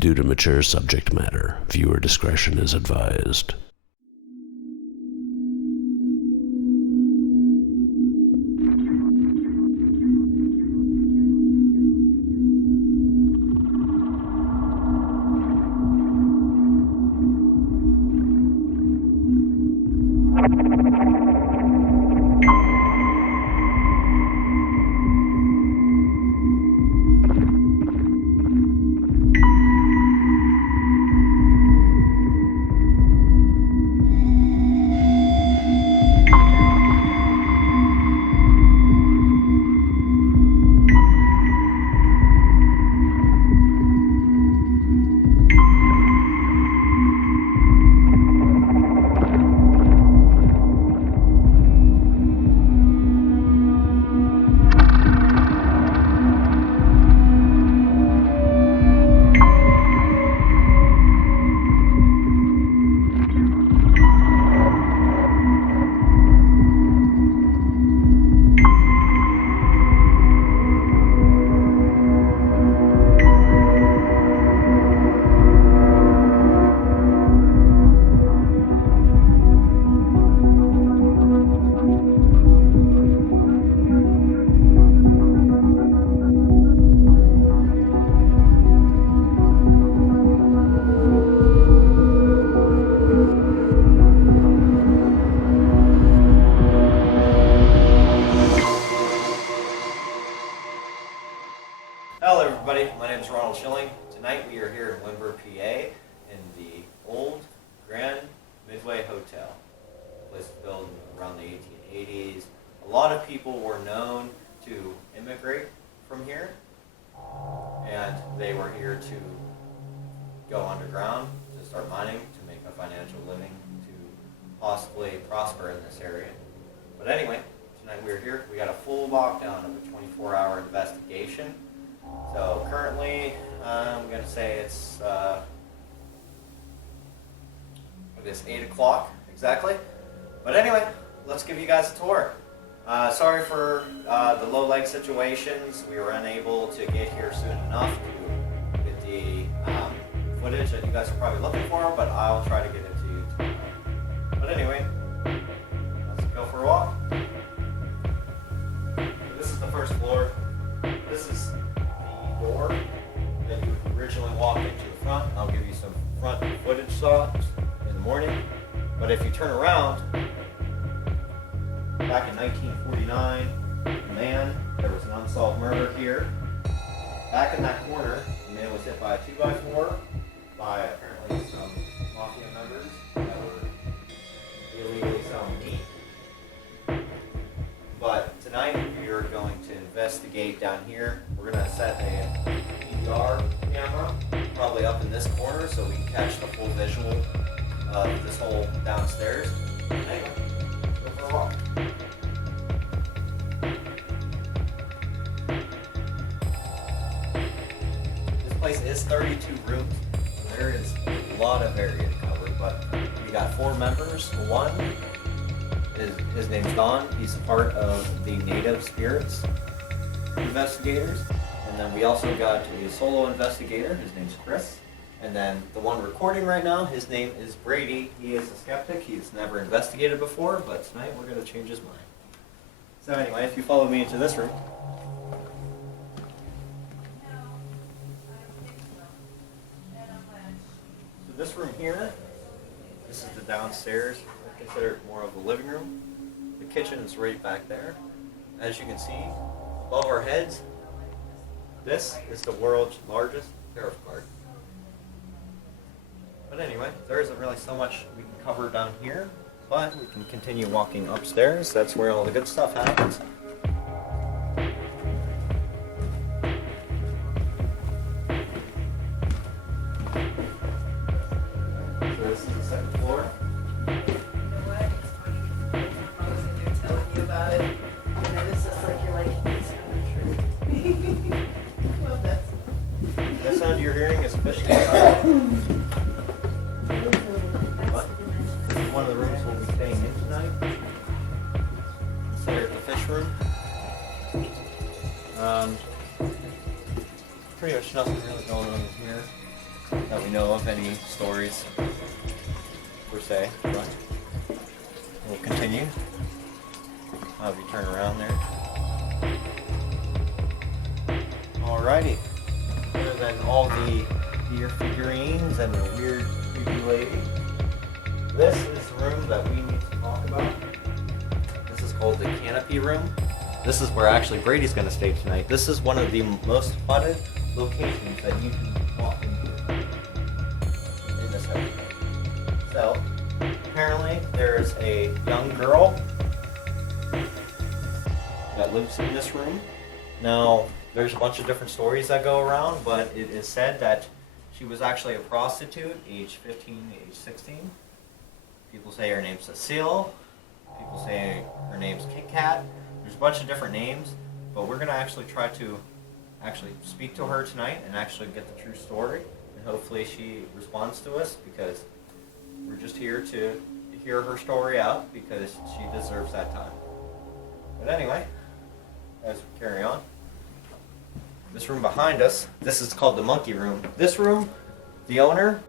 due to mature subject matter. Viewer discretion is advised. Hello everybody, my name is Ronald Schilling. Tonight we are here in Wimber, PA in the old Grand Midway Hotel. The place was built around the 1880s. A lot of people were known to immigrate from here, and they were here to go underground, to start mining, to make a financial living, to possibly prosper in this area. But anyway, tonight we're here. We got a full lockdown of a 24-hour investigation. So currently, I'm going to say it's, 8 o'clock exactly. But anyway, let's give you guys a tour. Sorry for the low leg situations. We were unable to get here soon enough to get the footage that you guys are probably looking for, but I'll try to get it to you tomorrow. But anyway, let's go for a walk. So this is the first floor. This is door that you originally walked into the front. I'll give you some front footage shots in the morning. But if you turn around, back in 1949, there was an unsolved murder here. Back in that corner, the man was hit by a 2x4 by apparently some mafia members that were illegally selling meat. But tonight we are going to investigate down here. We're going to set a DVR camera probably up in this corner so we can catch the full visual of this whole downstairs. Anyway, go for a walk. This place is 32 rooms. There is a lot of area to cover, but we got 4 members. One, his name's Don. He's a part of the Native Spirits investigators. And then we also got a solo investigator. His name's Chris. And then the one recording right now, his name is Brady. He is a skeptic. He's never investigated before, but tonight we're going to change his mind. So anyway, if you follow me into this room. So this room here, this is the downstairs. I consider it more of a living room. The kitchen is right back there. As you can see, above our heads, this is the world's largest tarot card. But anyway, there isn't really so much we can cover down here, but we can continue walking upstairs. That's where all the good stuff happens. So this is the second floor. That sound you're hearing is fish tank. One of the rooms we'll be staying in tonight. Consider it the fish room. Pretty much nothing really going on in here. that we know of, any stories per se, but we'll continue. I'll have you turn around there. Alrighty. Other than all the deer figurines and the weird creepy lady, this is the room that we need to talk about. This is called the canopy room. This is where actually Brady's going to stay tonight. This is one of the most flooded locations that you can walk into in this house. So, apparently there's a young girl that lives in this room. Now, there's a bunch of different stories that go around, but it is said that she was actually a prostitute, age 15, age 16. People say her name's Cecile. People say her name's Kit Kat. There's a bunch of different names, but we're going to actually try to speak to her tonight and actually get the true story. And hopefully she responds to us, because we're just here to hear her story out, because she deserves that time. But anyway, as we carry on, this room behind us, this is called the monkey room. This room, the owner,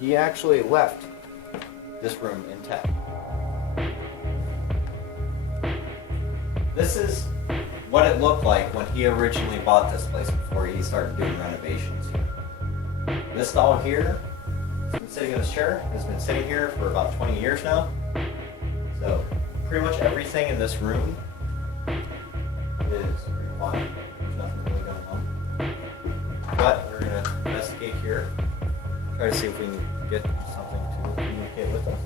he actually left this room intact. This is what it looked like when he originally bought this place before he started doing renovations here. This doll here has been sitting in this chair, has been sitting here for about 20 years now. So pretty much everything in this room is pretty quiet. There's nothing really going on. But we're going to investigate here, try to see if we can get something to communicate with us.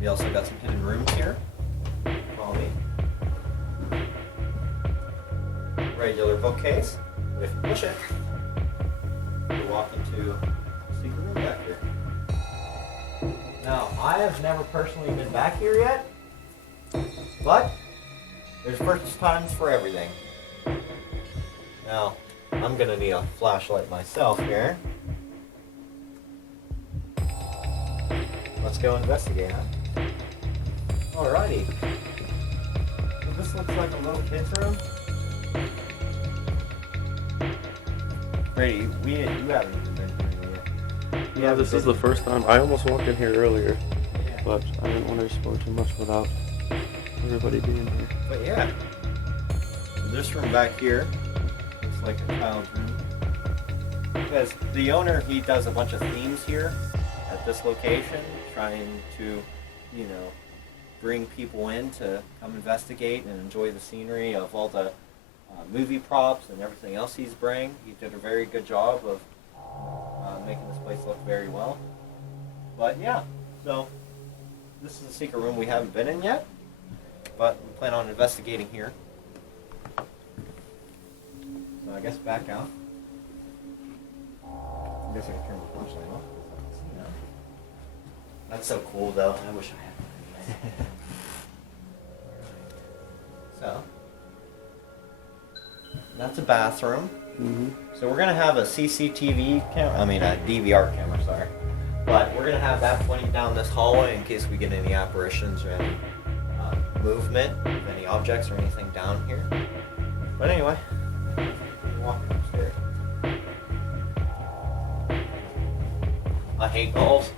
We also got some hidden rooms here. Follow me. Regular bookcase. But if you push it, you walk into a secret room back here. Now, I have never personally been back here yet, but there's first times for everything. Now, I'm gonna need a flashlight myself here. Let's go investigate, huh? Alrighty. So this looks like a little kid's room. Brady, you haven't even been here yet. Yeah, this is the first time. I almost walked in here earlier, Yeah. but I didn't want to explore too much without everybody being here. But yeah, this room back here looks like a child's room. Because the owner, he does a bunch of themes here at this location, trying to, bring people in to come investigate and enjoy the scenery of all the movie props and everything else he's bringing. He did a very good job of making this place look very well. But yeah, so this is a secret room we haven't been in yet, but we plan on investigating here. So I guess back out. I guess I can turn the flashlight off. That's so cool though. I wish I had one. So that's a bathroom. Mm-hmm. So we're gonna have a CCTV camera. I mean a DVR camera, sorry. But we're gonna have that pointing down this hallway in case we get any apparitions or any movement of any objects or anything down here. But anyway, walking upstairs. I hate dolls.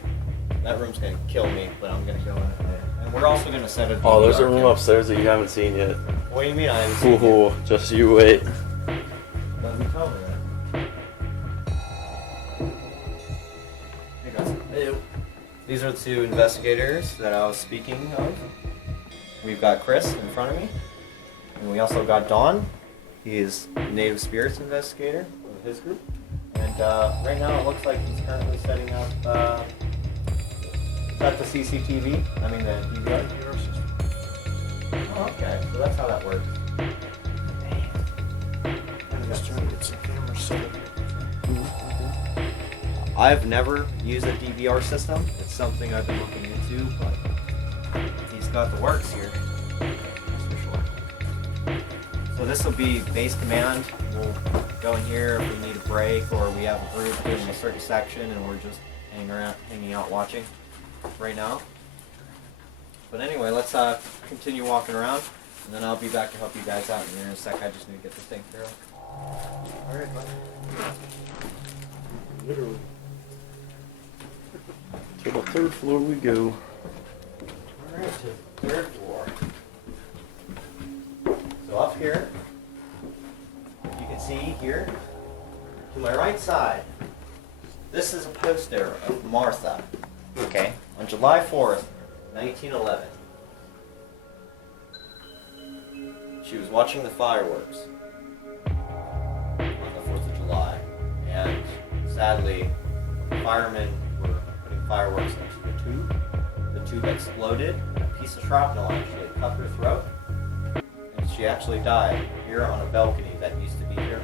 That room's gonna kill me, but I'm gonna go in it later. And we're also gonna set a DVR Oh, there's a room camera. upstairs that you haven't seen yet. What do you mean I haven't seen it? Ooh, just you wait. Doesn't tell me that. Hey guys. Hey. These are the two investigators that I was speaking of. We've got Chris in front of me, and we also got Don. He is Native Spirits investigator of his group. And right now it looks like he's currently setting up, is that the CCTV? I mean the DVR system. Oh, okay. So that's how that works. Just trying to get some cameras set up. I've never used a DVR system. It's something I've been looking into, but he's got the works here. That's for sure. So this will be base command. We'll go in here if we need a break or we have a group doing a certain section and we're just hanging out watching right now. But anyway, let's continue walking around and then I'll be back to help you guys out in a sec. I just need to get this thing through. Alright, bud. Literally. To the third floor we go. Alright, to the third floor. So up here, you can see here, to my right side, this is a poster of Martha, okay, on July 4th, 1911. She was watching the fireworks on the 4th of July, and sadly, firemen were putting fireworks into the tube. The tube exploded, and a piece of shrapnel actually cut her throat, and she actually died here on a balcony that used to be here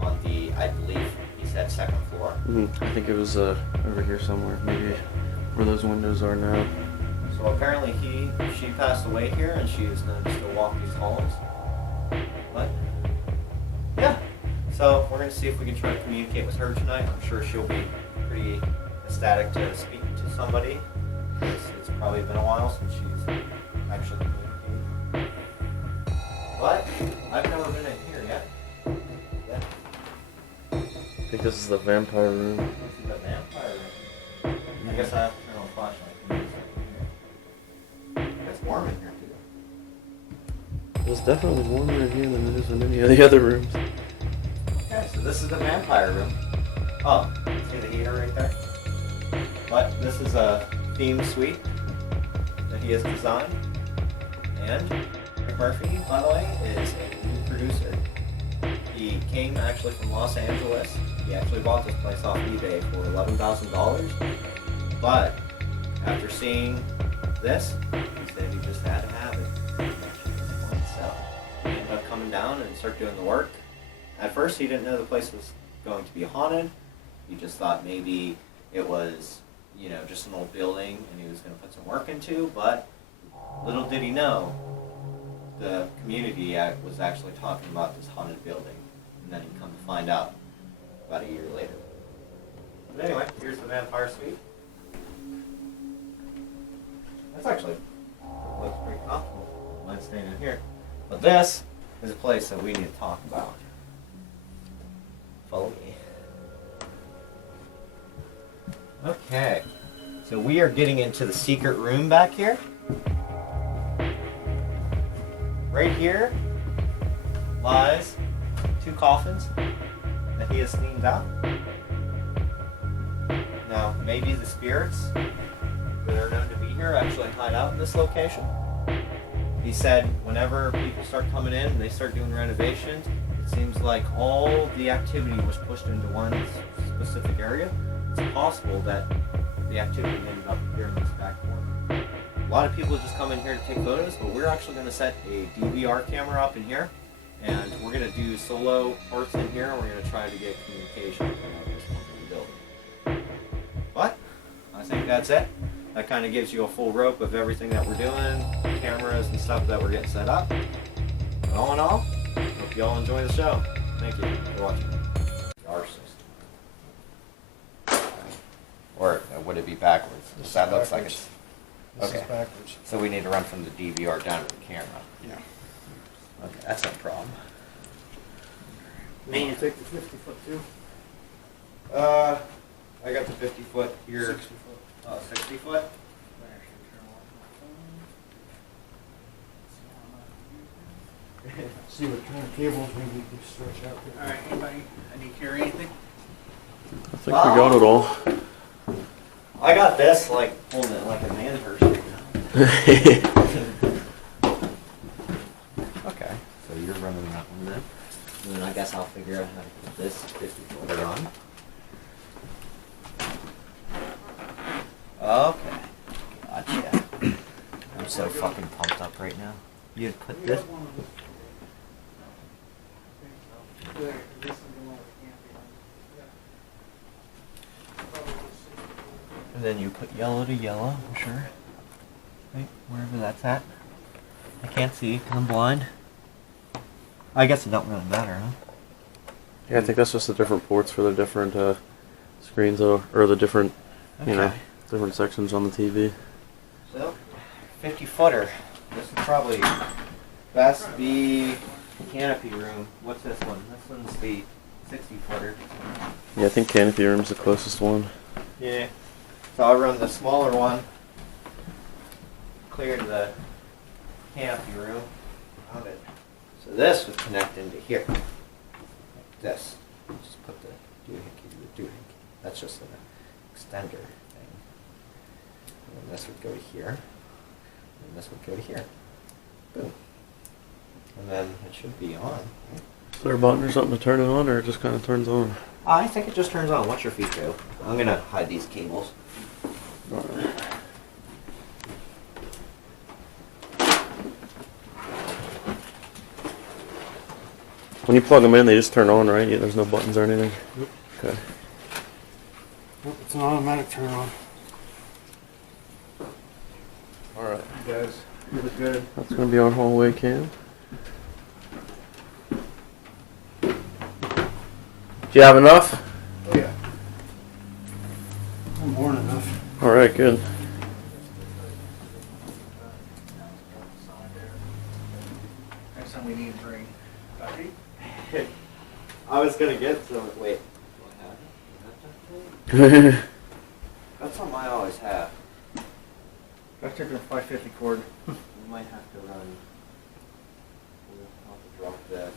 on the, I believe, he said second floor. I think it was over here somewhere, maybe where those windows are now. So apparently she passed away here, and she is going to still walk these halls. But yeah, so we're going to see if we can try to communicate with her tonight. I'm sure she'll be pretty ecstatic to speak to somebody, because it's probably been a while since she's actually communicated. But I've never been in here yet. Yeah. I think this is the vampire room. This is the vampire room. I guess I have to turn on the flashlight. It's warm in here too. It's definitely warmer in here than it is in any of the other rooms. Okay, so this is the vampire room. Oh, see the heater right there? But this is a theme suite that he has designed. And Rick Murphy, by the way, is a new producer. He came actually from Los Angeles. He actually bought this place off eBay for $11,000. But after seeing this, he said he just had to have it. So he ended up coming down and started doing the work. At first, he didn't know the place was going to be haunted. He just thought maybe it was, you know, just an old building and he was going to put some work into. But little did he know, the community was actually talking about this haunted building. And then he'd come to find out about a year later. But anyway, here's the vampire suite. That's actually looks pretty comfortable. Mine's staying in here. But this is a place that we need to talk about. Follow me. Okay. So we are getting into the secret room back here. Right here lies 2 coffins that he has themed out. Now, maybe the spirits that are known to be here actually hide out in this location. He said whenever people start coming in and they start doing renovations, it seems like all the activity was pushed into one specific area. It's possible that the activity ended up here in this back corner. A lot of people just come in here to take photos, but we're actually going to set a DVR camera up in here, and we're going to do solo parts in here, and we're going to try to get communication from this one in the building. But I think that's it. That kind of gives you a full rope of everything that we're doing, cameras and stuff that we're getting set up. But all in all, hope you all enjoy the show. Thank you for watching. Our system. Or would it be backwards? That looks like it's... This Okay. is backwards. So we need to run from the DVR down to the camera. Yeah. Okay, that's no problem. You want to take the 50 foot too? I got the 50 foot here. 60 foot. 60 foot? See what kind of cables maybe we could stretch out there. Alright, anybody, any carry anything? I think we got it all. I got this, like, holding it like a man person. Okay, so you're running that one then. And then I guess I'll figure out how to put this 50 footer on. Okay, gotcha. I'm so fucking pumped up right now. You'd put this... And then you put yellow to yellow, I'm sure. Right, wherever that's at. I can't see because I'm blind. I guess it don't really matter, huh? Yeah, I think that's just the different ports for the different screens, or the different, you know, Okay. different sections on the TV. So, 50 footer. This would probably best be canopy room. What's this one? This one's the 60-footer. Yeah, I think canopy room's the closest one. Yeah. So I'll run the smaller one clear to the canopy room. Found it. So this would connect into here. Like this. Just put the doohickey to the doohickey. That's just an extender thing. And then this would go to here. And this would go to here. Boom. And then it should be on. Is there a button or something to turn it on, or it just kind of turns on? I think it just turns on once your feet go. I'm gonna hide these cables. When you plug them in, they just turn on, right? There's no buttons or anything? Nope. Okay. Nope, it's an automatic turn on. Alright. You guys, you look good. That's going to be our hallway cam. Do you have enough? Oh yeah. More than enough. Alright, good. Next time we need to bring Ducky. I was gonna get some. Wait. That's something I always have. I took a 550 cord. We might have to run. We'll have to drop this.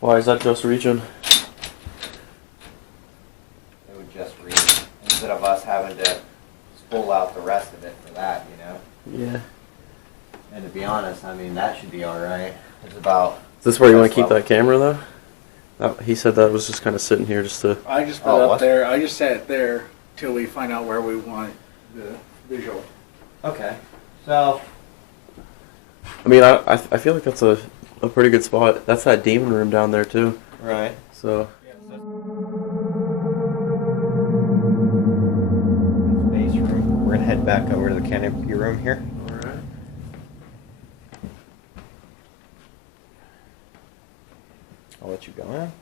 Why is that just reaching? It would just read instead of us having to spool out the rest of it for that, you know. Yeah. And to be honest, I mean that should be all right. It's about. Is this where you want That's to keep level. that camera, though? He said that was just kind of sitting here just to... I just put Oh, it up what? there. I just set it there till we find out where we want the visual. Okay. So. I mean, I feel like that's a pretty good spot. That's that demon room down there, too. Right. So... Space room. We're gonna head back over to the canopy room here. Alright. I'll let you go in.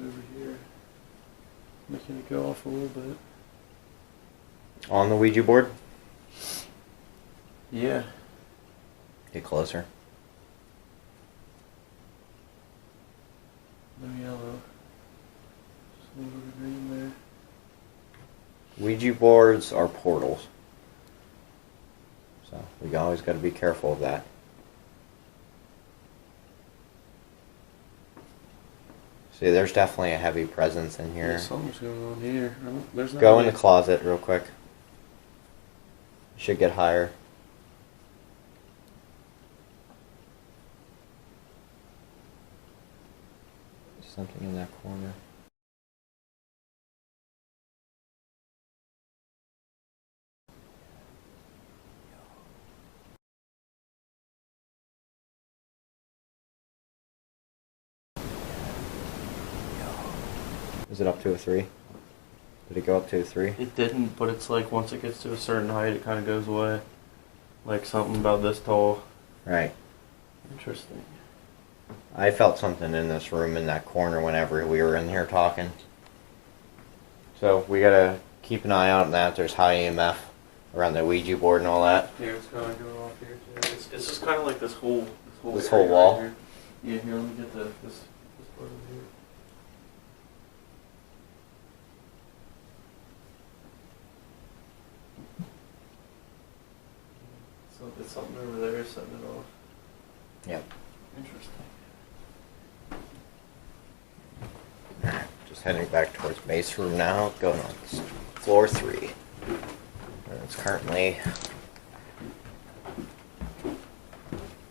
Over here. Making it go off a little bit. On the Ouija board. Yeah. Get closer. No yellow. Just a little bit of green there. Ouija boards are portals. So we always got to be careful of that. See, there's definitely a heavy presence in Yeah, here. something's going on here. There's not Go in really- the closet real quick. Should get higher. Something in that corner. Is it up to a 3? Did it go up to a 3? It didn't, but it's like once it gets to a certain height, it kind of goes away. Like something about this tall. Right. Interesting. I felt something in this room in that corner whenever we were in here talking. So we gotta keep an eye out on that. There's high EMF around the Ouija board and all that. Yeah, it's kind of going off here too. It's just kind of like this whole This area whole wall? right here. Yeah, here, let me get this part over here. So it's something over there setting it off. Yep. Interesting. Just heading back towards base room now. Going on floor 3. And it's currently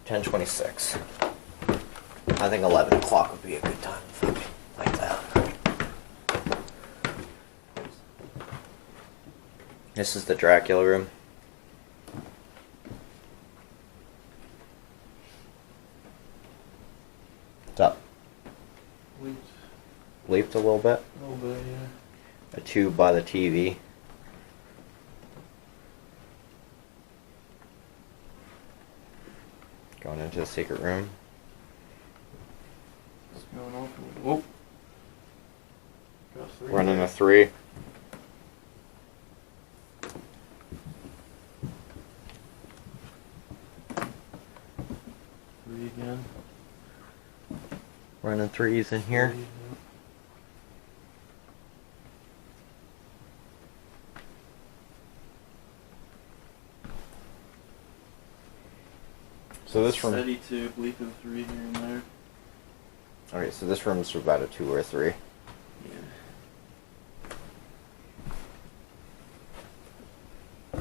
10:26. I think 11 o'clock would be a good time if I could find that. This is the Dracula room. What's up? Leaped a little bit. A little bit, yeah. A tube by the TV. Going into the secret room. What's going on? Whoop. Just Running a 3. Three again. Running 3s in here. Three, So this room. Steady 2, bleeping 3 here and there. Okay, so this room's about a 2 or a 3. Yeah.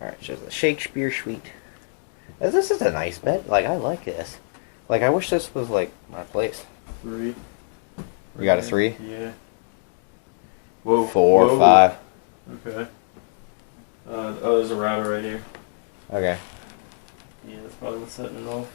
Alright, so the Shakespeare Suite. This is a nice bed. Like, I like this. Like, I wish this was, like, my place. 3. You got a 3? Yeah. Whoa. 4, Whoa. 5. Okay. Oh, there's a router right here. Okay. Yeah, that's probably what's setting it off.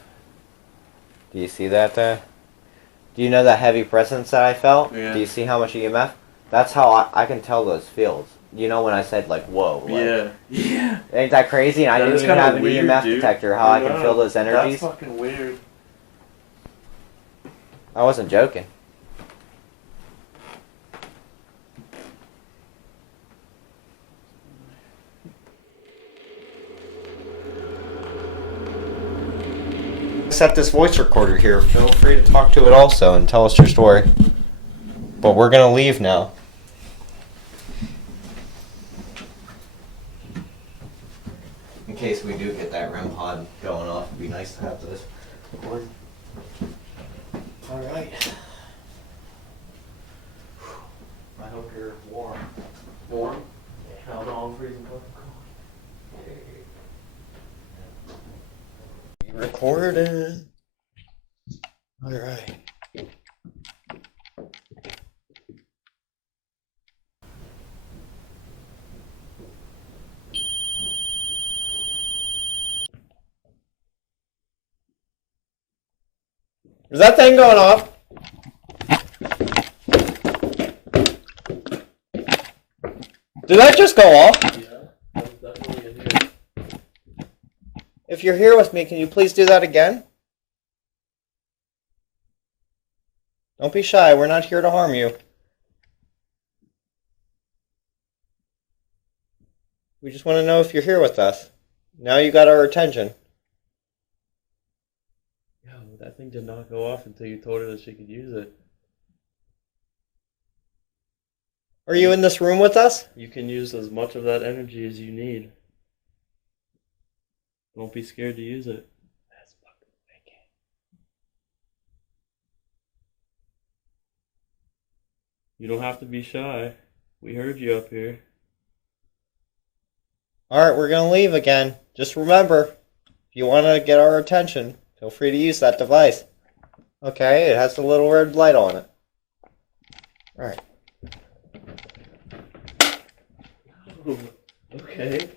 Do you see that, Do you know that heavy presence that I felt? Yeah. Do you see how much EMF? That's how I can tell those fields. You know when I said, like, whoa. Like, Yeah. Yeah. Ain't that crazy? And I That didn't is even kinda have an weird, EMF dude. detector, how I can feel those energies. That's fucking weird. I wasn't joking. Set this voice recorder here. Feel free to talk to it also and tell us your story. But we're gonna leave now. In case we do get that REM pod going off, it'd be nice to have this recorded. Alright. I hope you're warm. Warm? Held on, freezing fucking cold. Recorded. Alright. Is that thing going off? Did that just go off? Yeah, that's definitely in here. If you're here with me, can you please do that again? Don't be shy. We're not here to harm you. We just want to know if you're here with us. Now you got our attention. Yo, that thing did not go off until you told her that she could use it. Are you in this room with us? You can use as much of that energy as you need. Don't be scared to use it. That's fucking wicked. You don't have to be shy. We heard you up here. Alright, we're going to leave again. Just remember, if you want to get our attention, feel free to use that device. Okay, it has a little red light on it. Alright. Oh, okay.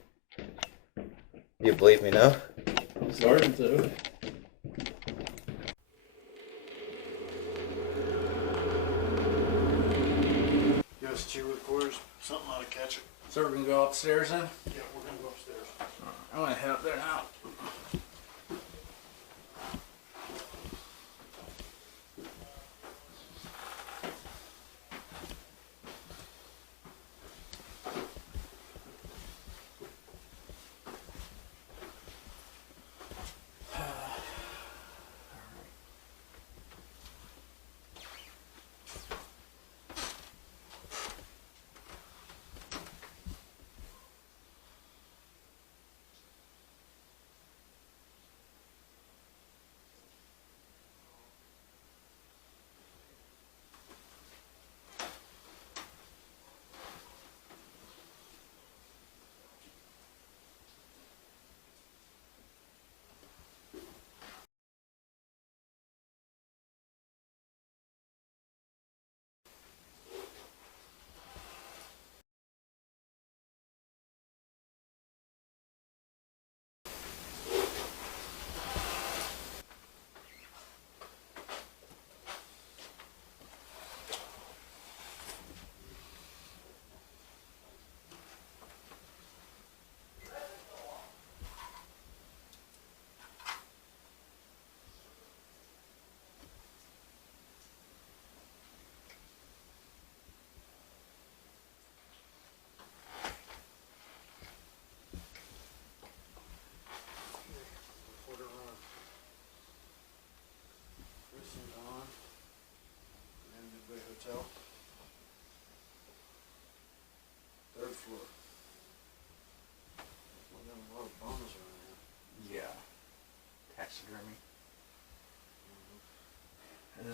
You believe me now? I'm starting to. Give us 2 recorders. Something ought to catch it. So we're gonna go upstairs then? Yeah, we're gonna go upstairs. I'm gonna head up there now.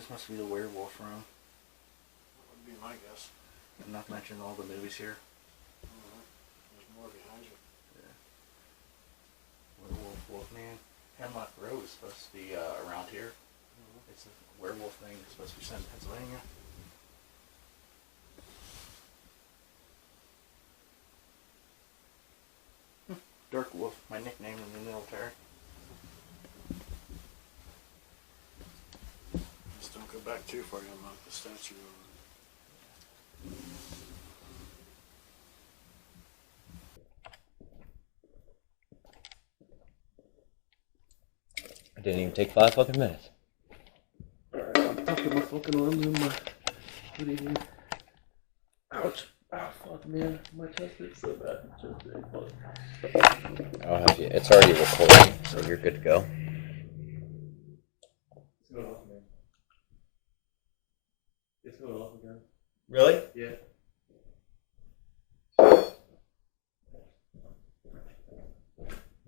This must be the werewolf room. That would be my guess. And not to mention all the movies here. There's more behind you. Werewolf, Wolfman. Hemlock Grove is supposed to be around here. It's a werewolf thing. It's supposed to be set in Pennsylvania. Dark Wolf, my nickname in the military. Just don't go back too far, you'll knock the statue over. It didn't even take 5 fucking minutes. Alright, I'm tucking my fucking arms in my. What do you mean? Ouch. Ah, fuck, man. My chest is so bad. My chest is fuck. I'll have you. It's already recording, so you're good to go. It's going off, man. It's going off again. Really? Yeah.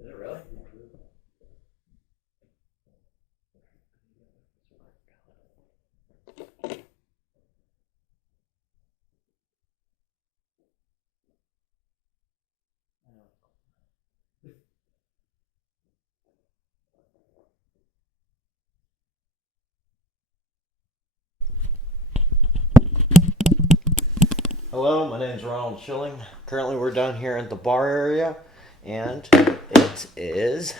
Is it really? Hello, my name is Ronald Schilling. Currently we're down here at the bar area, and it is...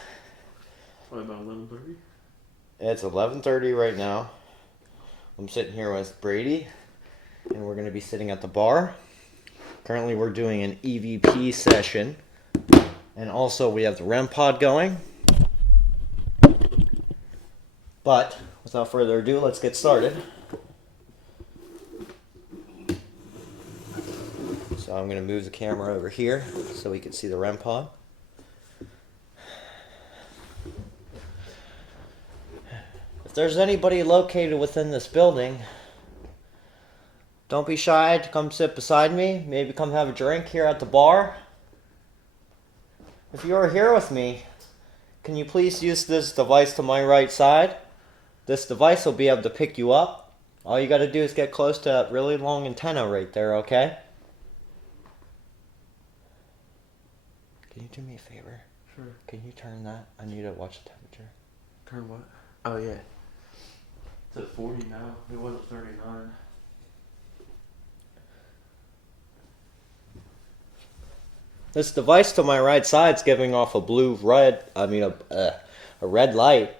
Probably about 11:30. It's 11:30 right now. I'm sitting here with Brady, and we're going to be sitting at the bar. Currently we're doing an EVP session, and also we have the REM pod going. But, without further ado, let's get started. So I'm going to move the camera over here so we can see the REM pod. If there's anybody located within this building, don't be shy to come sit beside me. Maybe come have a drink here at the bar. If you are here with me, can you please use this device to my right side? This device will be able to pick you up. All you got to do is get close to that really long antenna right there, okay? Can you do me a favor? Sure. Can you turn that? I need to watch the temperature. Turn what? Oh, yeah. It's at 40 now. It was at 39. This device to my right side is giving off a red light.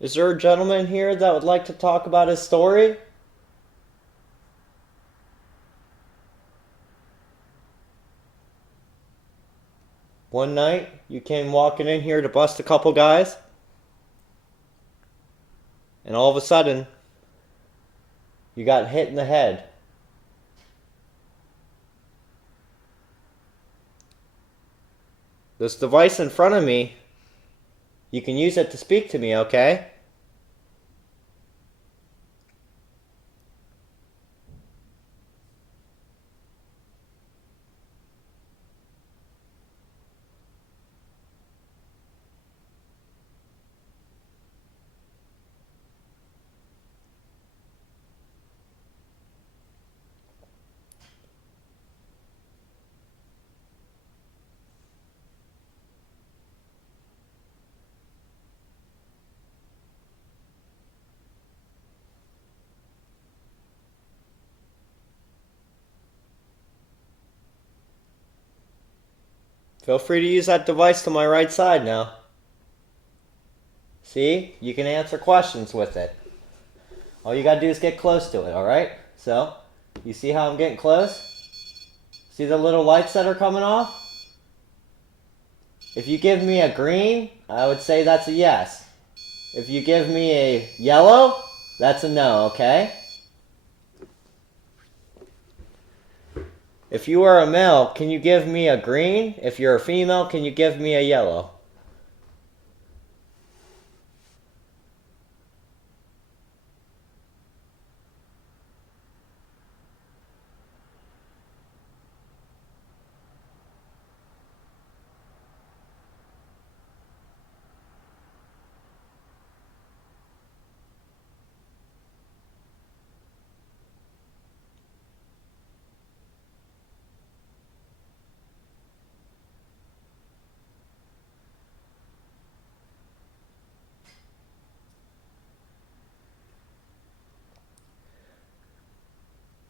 Is there a gentleman here that would like to talk about his story? One night, you came walking in here to bust a couple guys, and all of a sudden, you got hit in the head. This device in front of me, you can use it to speak to me, okay? Feel free to use that device to my right side now. See? You can answer questions with it. All you gotta do is get close to it, alright? So, you see how I'm getting close? See the little lights that are coming off? If you give me a green, I would say that's a yes. If you give me a yellow, that's a no, okay? If you are a male, can you give me a green? If you're a female, can you give me a yellow?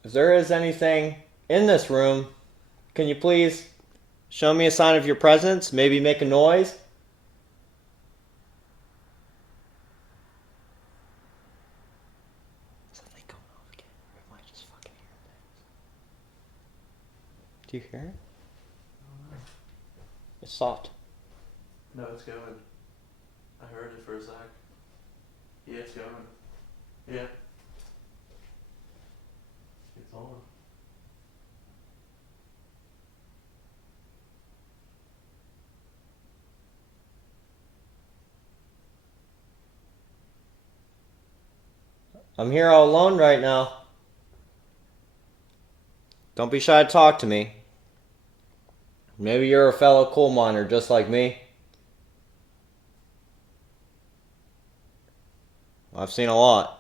If there is anything in this room, can you please show me a sign of your presence? Maybe make a noise? Something going off again. Or am I just fucking hearing things? Do you hear it? It's soft. No, it's going. I heard it for a sec. Yeah, it's going. Yeah. It's on. I'm here all alone right now. Don't be shy to talk to me. Maybe you're a fellow coal miner just like me. I've seen a lot.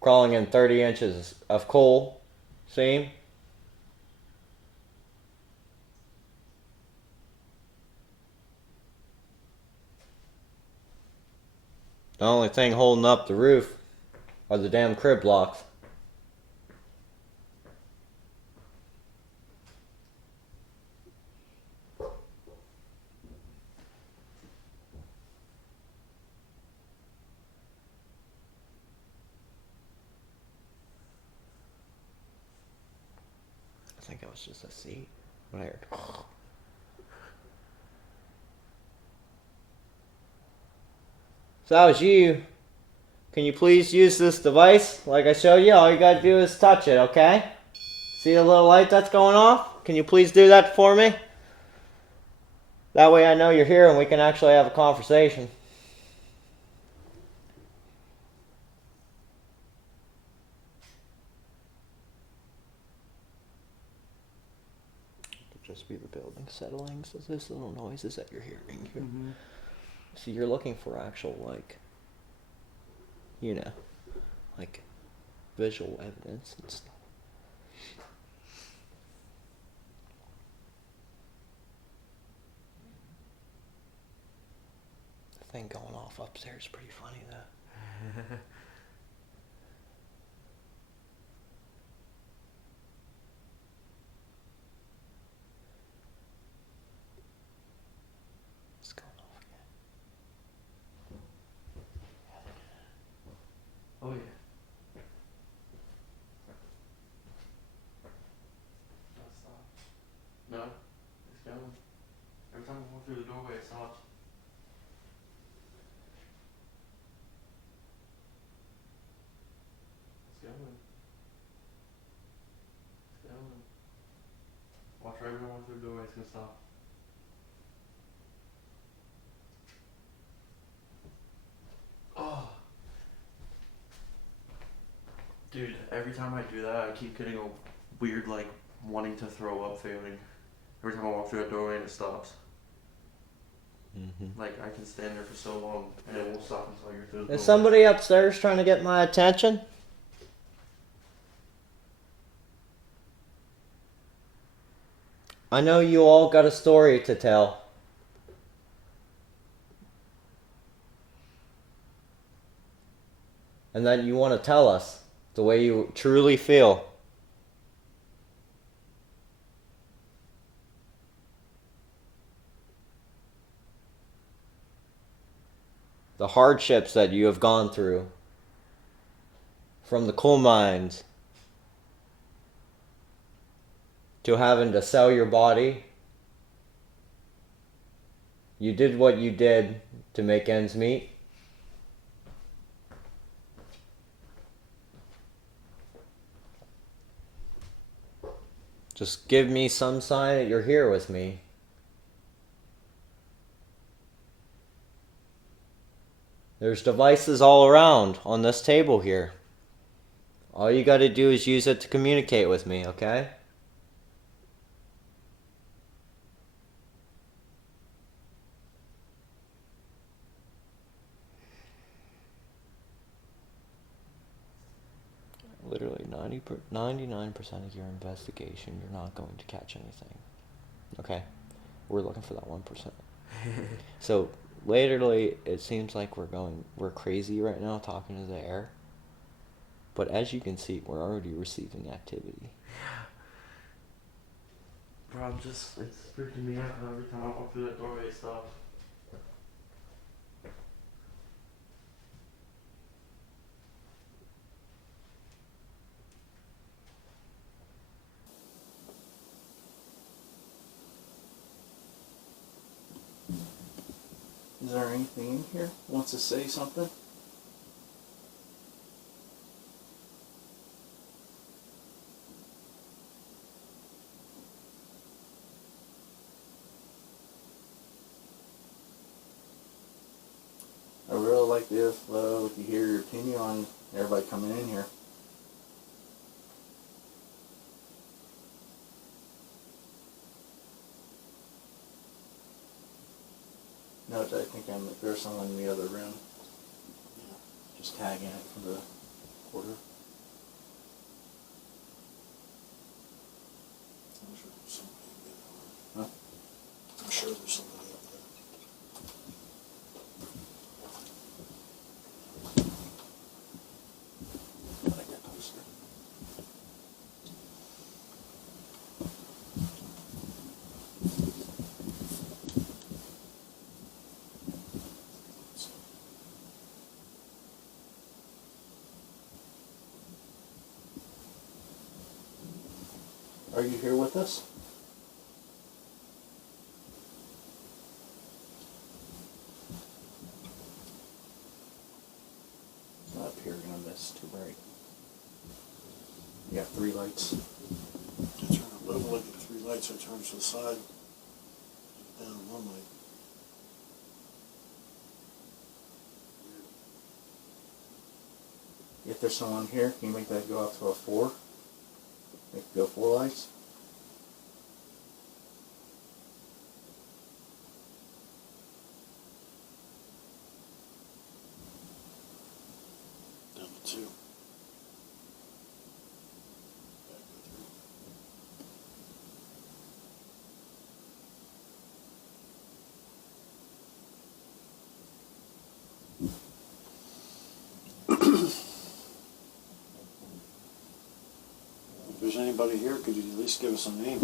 Crawling in 30 inches of coal seam. The only thing holding up the roof are the damn crib blocks. I think it was just a seat. What I heard. So that was you. Can you please use this device like I showed you? All you gotta do is touch it, okay? See the little light that's going off? Can you please do that for me? That way I know you're here and we can actually have a conversation. Could just be the building settling, so there's little noises that you're hearing here. Mm-hmm. So you're looking for actual, like, you know, like visual evidence and stuff. The thing going off upstairs is pretty funny though. It's going off again. Oh yeah. That stops. No, it's going. Every time I walk through the doorway, it stops. It's going. It's going. Watch right when I walk through the doorway, it's gonna stop. Oh. Dude, every time I do that, I keep getting a weird, like, wanting to throw up feeling. Every time I walk through that doorway and it stops. Mm-hmm. Like, I can stand there for so long and it won't stop until you're through the doorway. Is somebody upstairs trying to get my attention? I know you all got a story to tell. And that you want to tell us the way you truly feel. The hardships that you have gone through. From the coal mines to having to sell your body. You did what you did to make ends meet. Just give me some sign that you're here with me. There's devices all around on this table here. All you gotta do is use it to communicate with me, okay? Literally 99% of your investigation, you're not going to catch anything. Okay? We're looking for that 1%. So, latterly, it seems like we're crazy right now talking to the air. But as you can see, we're already receiving activity. Bro, it's freaking me out every time I walk through that doorway stuff. Is there anything in here wants to say something? I really like if you hear your opinion on everybody coming in here. No, I think there's someone in the other room. Yeah. Just tagging it for the quarter. I'm sure there's somebody in the other room. Huh? I'm sure there's somebody up there. I like that poster. Are you here with us? It's not up here, gonna miss too bright. You got 3 lights. I turn a little light at 3 lights, I turn to the side, down 1 light. If there's someone here, can you make that go out to a 4? Make it go 4 lights? Down to 2. Back to 3. If there's anybody here, could you at least give us a name?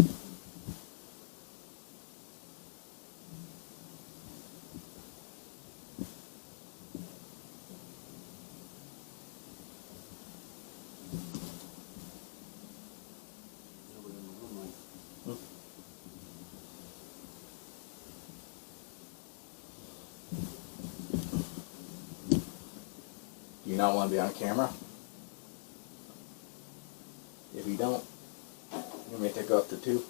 Nobody in the room, right? Do you not want to be on camera? If you don't, you make that go up to 2.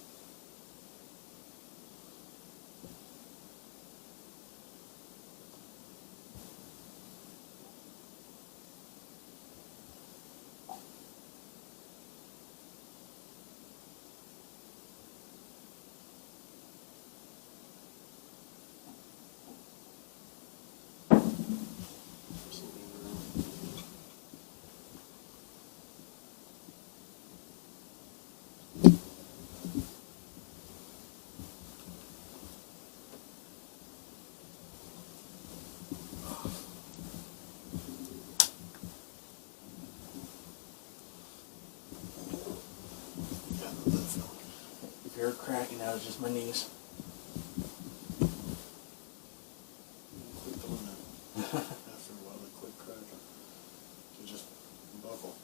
Somebody in the room. Yeah, that feeling. If you're cracking, that was just my knees. Quit doing that. After a while, they quit cracking. They just buckle.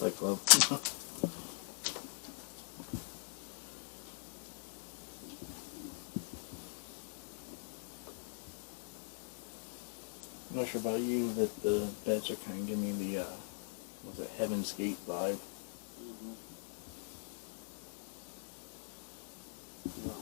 Like glove. I'm not sure about you, but the beds are kind of giving me the, what's it, Heaven's Gate vibe. Mm-hmm. Yeah.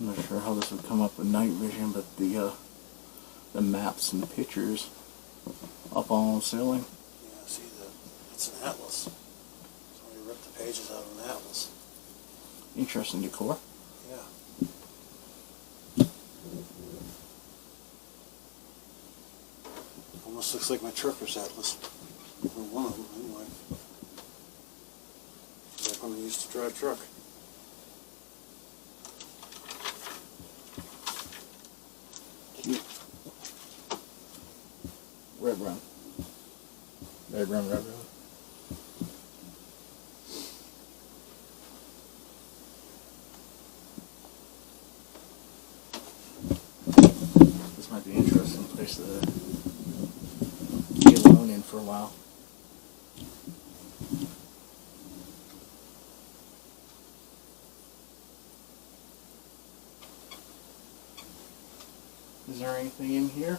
I'm not sure how this would come up with night vision, but the maps and the pictures up on the ceiling. Yeah, see, it's an atlas. Somebody ripped the pages out of an atlas. Interesting decor. Yeah. Almost looks like my trucker's atlas. Or one of them, anyway. Back when I used to drive truck. Cute. Red run. Red run, red run. This might be an interesting place to be alone in for a while. Is there anything in here?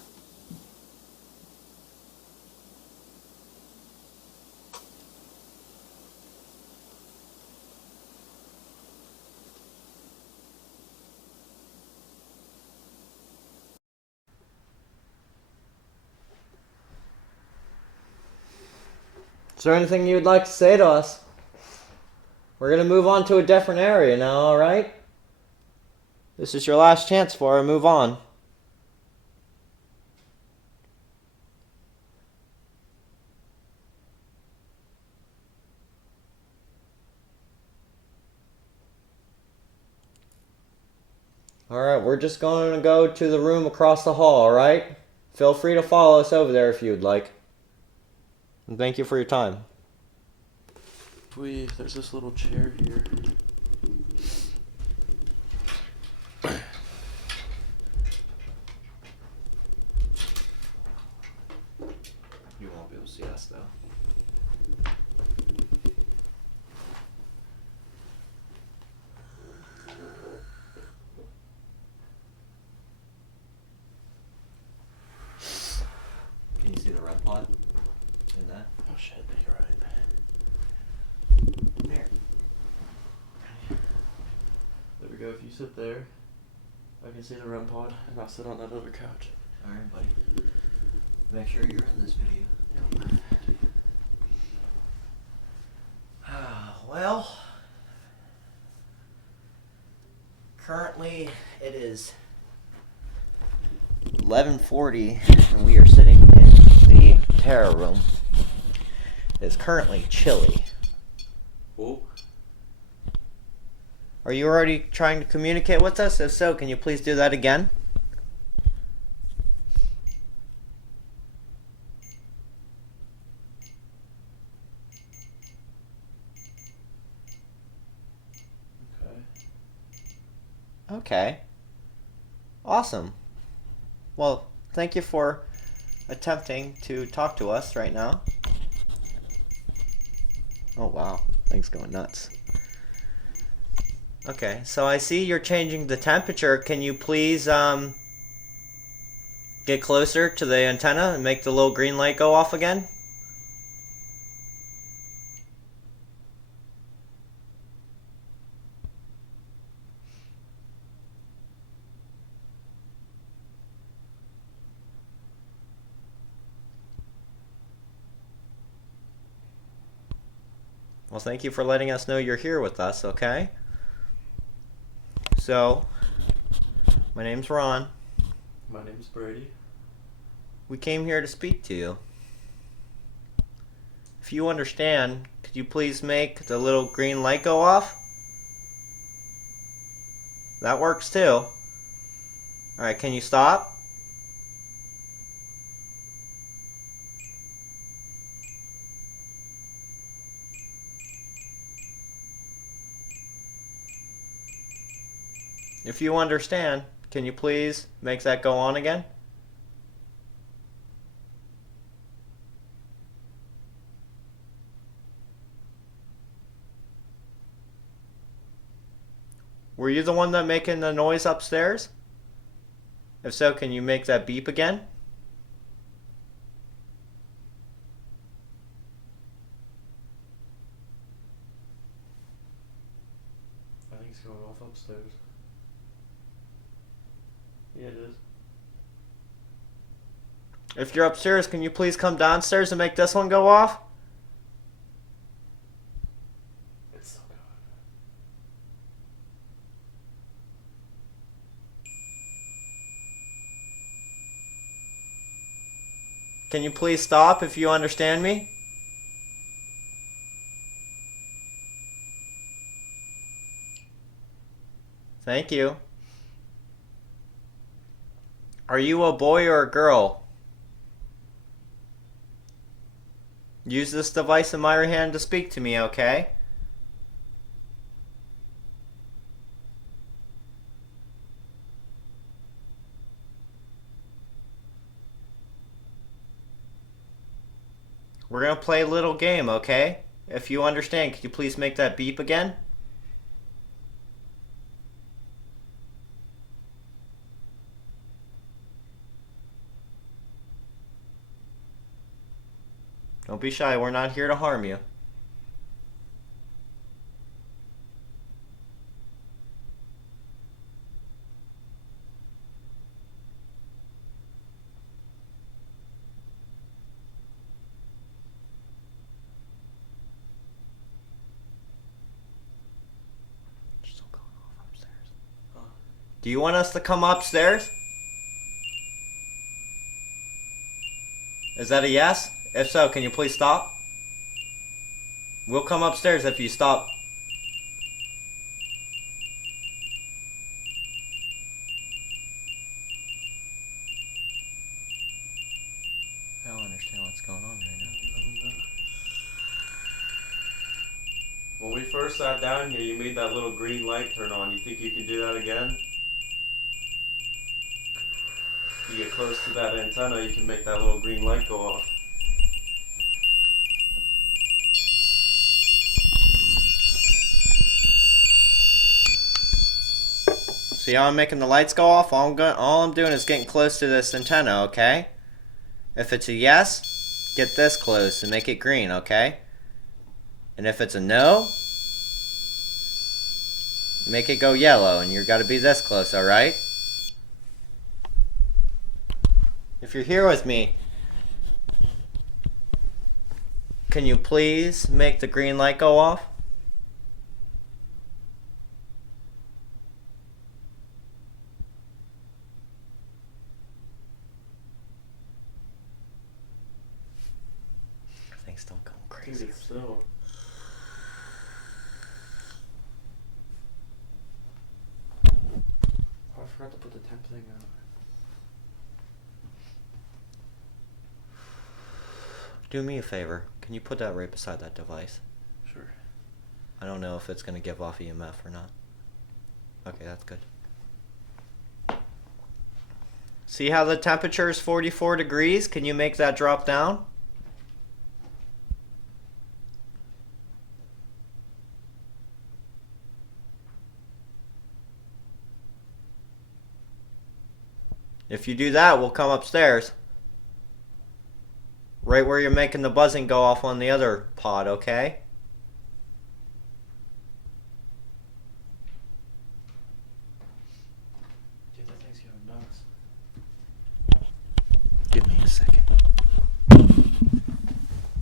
Is there anything you'd like to say to us? We're going to move on to a different area now, alright? This is your last chance for it. Move on. Alright, we're just going to go to the room across the hall, alright? Feel free to follow us over there if you'd like. And thank you for your time. There's this little chair here. You won't be able to see us though. Can you see the red pod in that? Oh shit, you're right. There. There we go. If you sit there, I can see the REM pod, and I'll sit on that other couch. Alright, buddy. Make sure you're in this video. Well, currently it is 11:40 and we are sitting in the terror room. It's currently chilly. Oh. Are you already trying to communicate with us? If so, can you please do that again? Okay. Awesome. Well, thank you for attempting to talk to us right now. Oh wow, things going nuts. Okay, so I see you're changing the temperature. Can you please get closer to the antenna and make the little green light go off again? Well, thank you for letting us know you're here with us, okay? So, my name's Ron. My name's Brady. We came here to speak to you. If you understand, could you please make the little green light go off? That works too. Alright, can you stop? If you understand, can you please make that go on again? Were you the one that making the noise upstairs? If so, can you make that beep again? I think it's going off upstairs. Yeah, it is. If you're upstairs, can you please come downstairs and make this one go off? It's still going. Can you please stop if you understand me? Thank you. Are you a boy or a girl? Use this device in my hand to speak to me, okay? We're gonna play a little game, okay? If you understand, could you please make that beep again? Don't be shy, we're not here to harm you. Still going off upstairs. Do you want us to come upstairs? Is that a yes? If so, can you please stop? We'll come upstairs if you stop. I don't understand what's going on right now. When we first sat down here, you made that little green light turn on. You think you can do that again? You get close to that antenna, you can make that little green light go off. See how I'm making the lights go off? All I'm doing is getting close to this antenna, okay? If it's a yes, get this close and make it green, okay? And if it's a no, make it go yellow, and you've got to be this close, alright? If you're here with me, can you please make the green light go off? Things don't go crazy. Dude, it's still. Oh, I forgot to put the temp thing out. Do me a favor. Can you put that right beside that device? Sure. I don't know if it's going to give off EMF or not. Okay, that's good. See how the temperature is 44 degrees? Can you make that drop down? If you do that, we'll come upstairs. Right where you're making the buzzing go off on the other pod, okay? Dude, that thing's going nuts. Give me a second.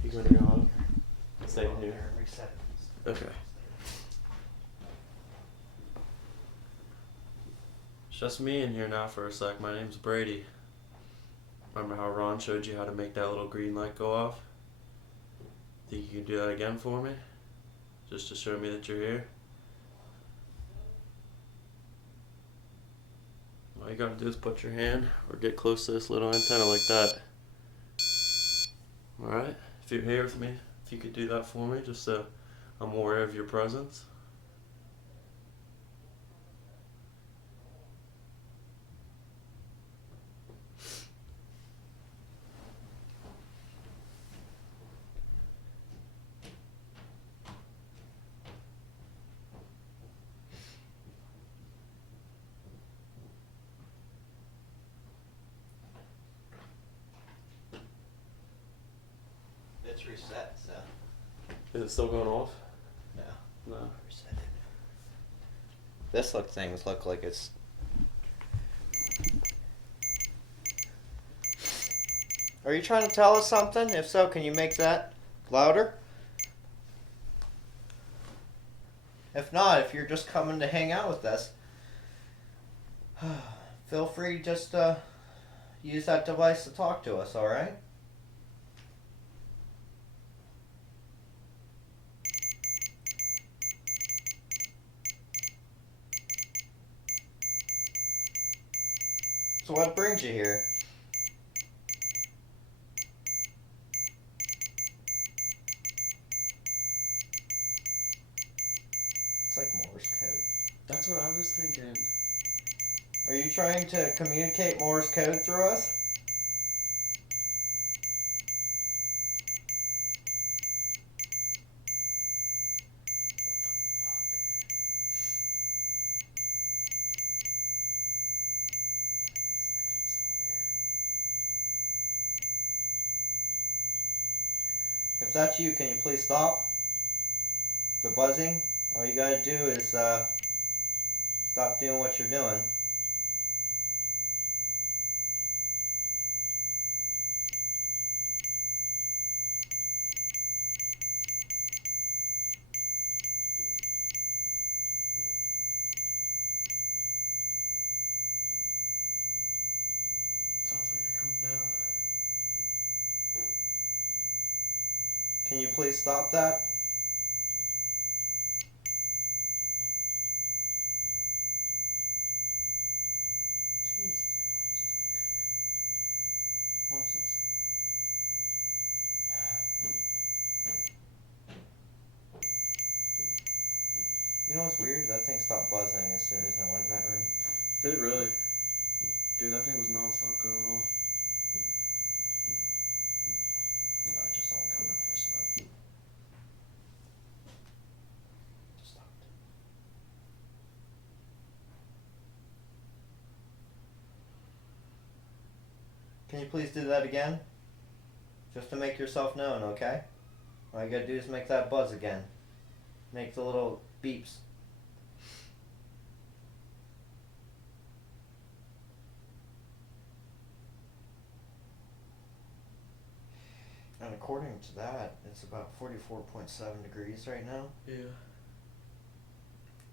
You going to go out? Stay in here. Reset. Okay. It's just me in here now for a sec. My name's Brady. Remember how Ron showed you how to make that little green light go off? Think you can do that again for me? Just to show me that you're here? All you gotta do is put your hand or get close to this little antenna like that. Alright? If you're here with me, if you could do that for me, just so I'm aware of your presence. It's reset, so Is it still going off? no. No. Reset it. This things look like it's. Are you trying to tell us something? If so, can you make that louder? If not, if you're just coming to hang out with us, feel free just use that device to talk to us, alright? So what brings you here? It's like Morse code. That's what I was thinking. Are you trying to communicate Morse code through us? If that's you, can you please stop the buzzing? All you gotta do is stop doing what you're doing. Sounds like you're coming down. Can you please stop that? Jesus Christ. What's this? You know what's weird? That thing stopped buzzing as soon as I went in that room. Did it really? Dude, that thing was non-stop going off. No, it just don't come out for smoke. Just stopped. Can you please do that again? Just to make yourself known, okay? All you gotta do is make that buzz again. Make the little beeps. And according to that, it's about 44.7 degrees right now. Yeah.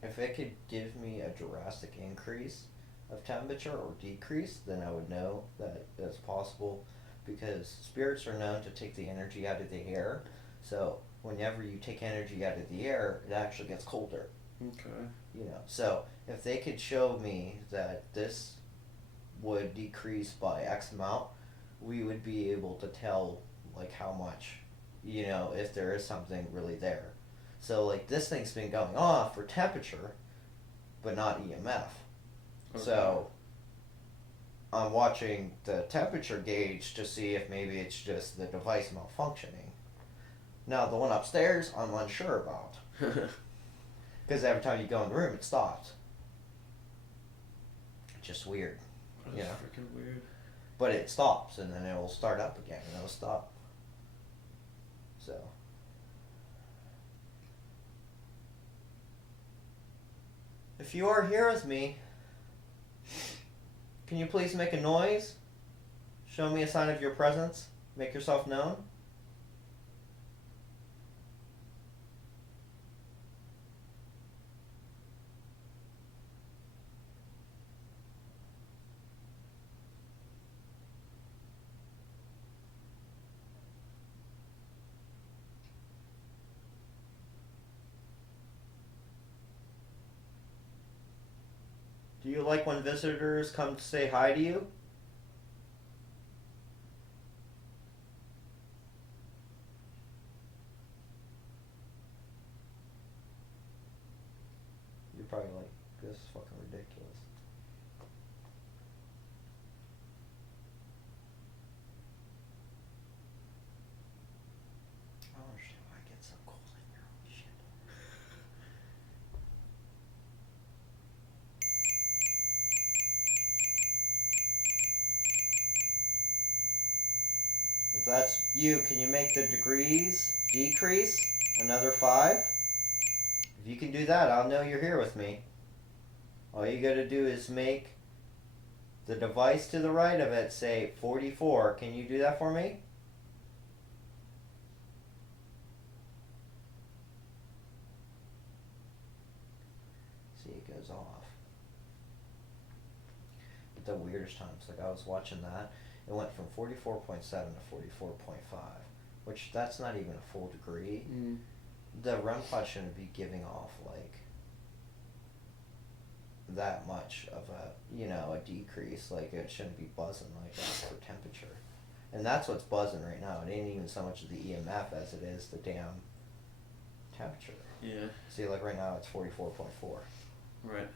If it could give me a drastic increase of temperature or decrease, then I would know that that's possible, because spirits are known to take the energy out of the air. So whenever you take energy out of the air, it actually gets colder. Okay. You know, so if they could show me that this would decrease by X amount, we would be able to tell like how much, you know, if there is something really there. So like this thing's been going off for temperature, but not EMF. Okay. So I'm watching the temperature gauge to see if maybe it's just the device malfunctioning. Now the one upstairs, I'm unsure about, because every time you go in the room, it stops. It's just weird, That's you know. freaking weird. But it stops, and then it will start up again, and it'll stop. So. If you are here with me, can you please make a noise? Show me a sign of your presence. Make yourself known. Do you like when visitors come to say hi to you? You're probably like, this is fucking ridiculous. I don't understand why I get so cold in here. Holy shit. If that's you. Can you make the degrees decrease another 5? If you can do that, I'll know you're here with me. All you gotta do is make the device to the right of it say 44. Can you do that for me? See, it goes off. At the weirdest times, like I was watching that, it went from 44.7 to 44.5, which that's not even a full degree. The REM pod shouldn't be giving off like that much of a decrease. Like it shouldn't be buzzing like that for temperature. And that's what's buzzing right now. It ain't even so much the EMF as it is the damn temperature. Yeah. See, like right now it's 44.4. Right.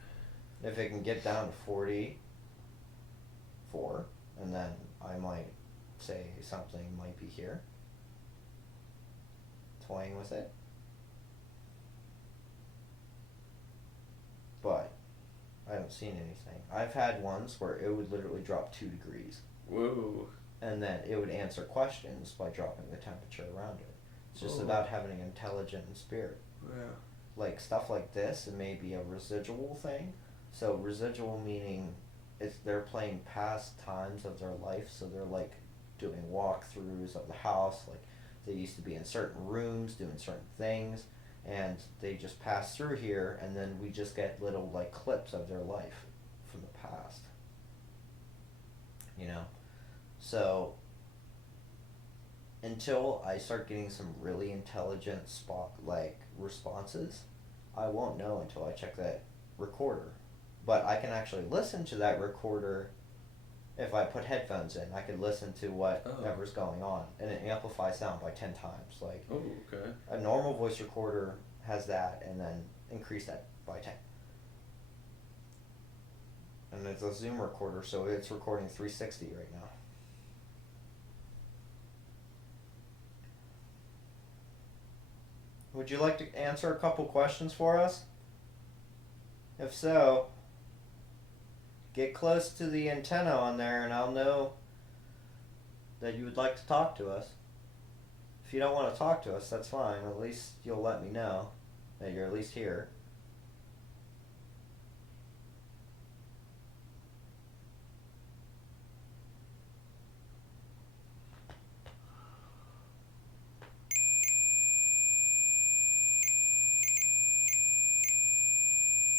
If it can get down to 44, and then I might say something might be here. Toying with it. But I haven't seen anything. I've had ones where it would literally drop 2 degrees. Whoa. And then it would answer questions by dropping the temperature around it. It's just about having an intelligent spirit. Yeah. Like stuff like this, it may be a residual thing. So residual meaning they're playing past times of their life, so they're like doing walkthroughs of the house, like they used to be in certain rooms doing certain things, and they just pass through here, and then we just get little like clips of their life from the past. So until I start getting some really intelligent responses, I won't know until I check that recorder. But I can actually listen to that recorder if I put headphones in. I can listen to whatever's going on, and it amplifies sound by 10 times. Like, okay. A normal voice recorder has that, and then increase that by 10. And it's a Zoom recorder, so it's recording 360 right now. Would you like to answer a couple questions for us? If so, get close to the antenna on there and I'll know that you would like to talk to us. If you don't want to talk to us, that's fine. At least you'll let me know that you're at least here.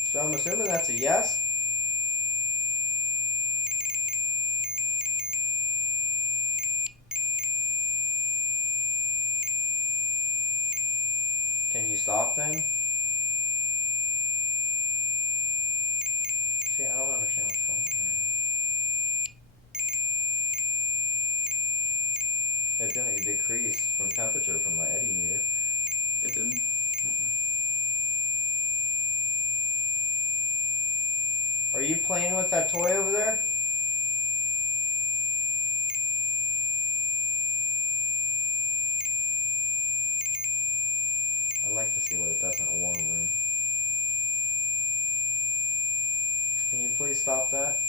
So I'm assuming that's a yes? Can you stop then? See, I don't understand what's going on right now. It didn't decrease from temperature from my eddy meter. It didn't. Are you playing with that toy over there? I'd like to see what it does in a warm room. Can you please stop that?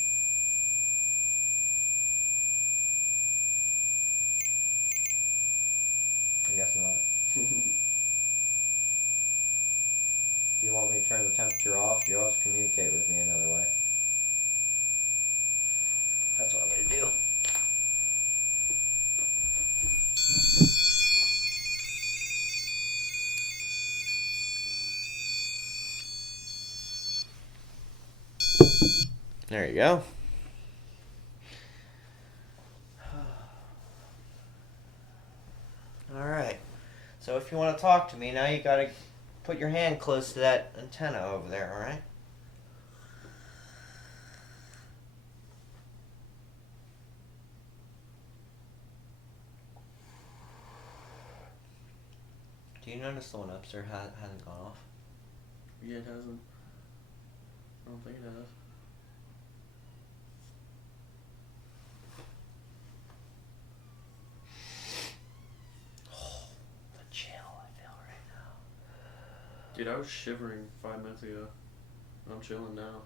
I guess not. Do you want me to turn the temperature off? You always communicate with me another way. That's what I'm going to do. There you go. Alright. So if you want to talk to me, now you got to put your hand close to that antenna over there, alright? Do you notice the one upstairs hasn't gone off? Yeah, it hasn't. I don't think it has. The chill I feel right now. Dude, I was shivering 5 minutes ago. I'm chilling now.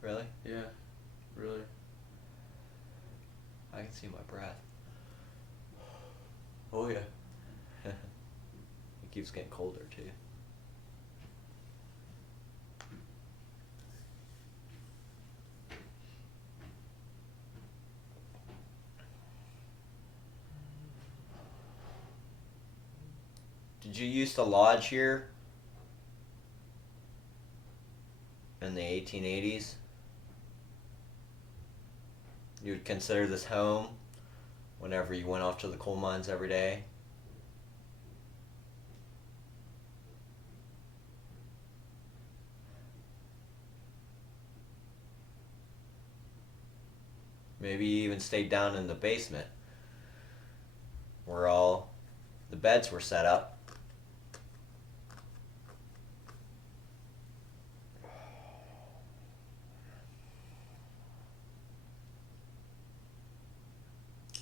Really? Yeah, really. I can see my breath. Oh yeah. It keeps getting colder too. Did you used to lodge here in the 1880s? You would consider this home whenever you went off to the coal mines every day? Maybe you even stayed down in the basement where all the beds were set up.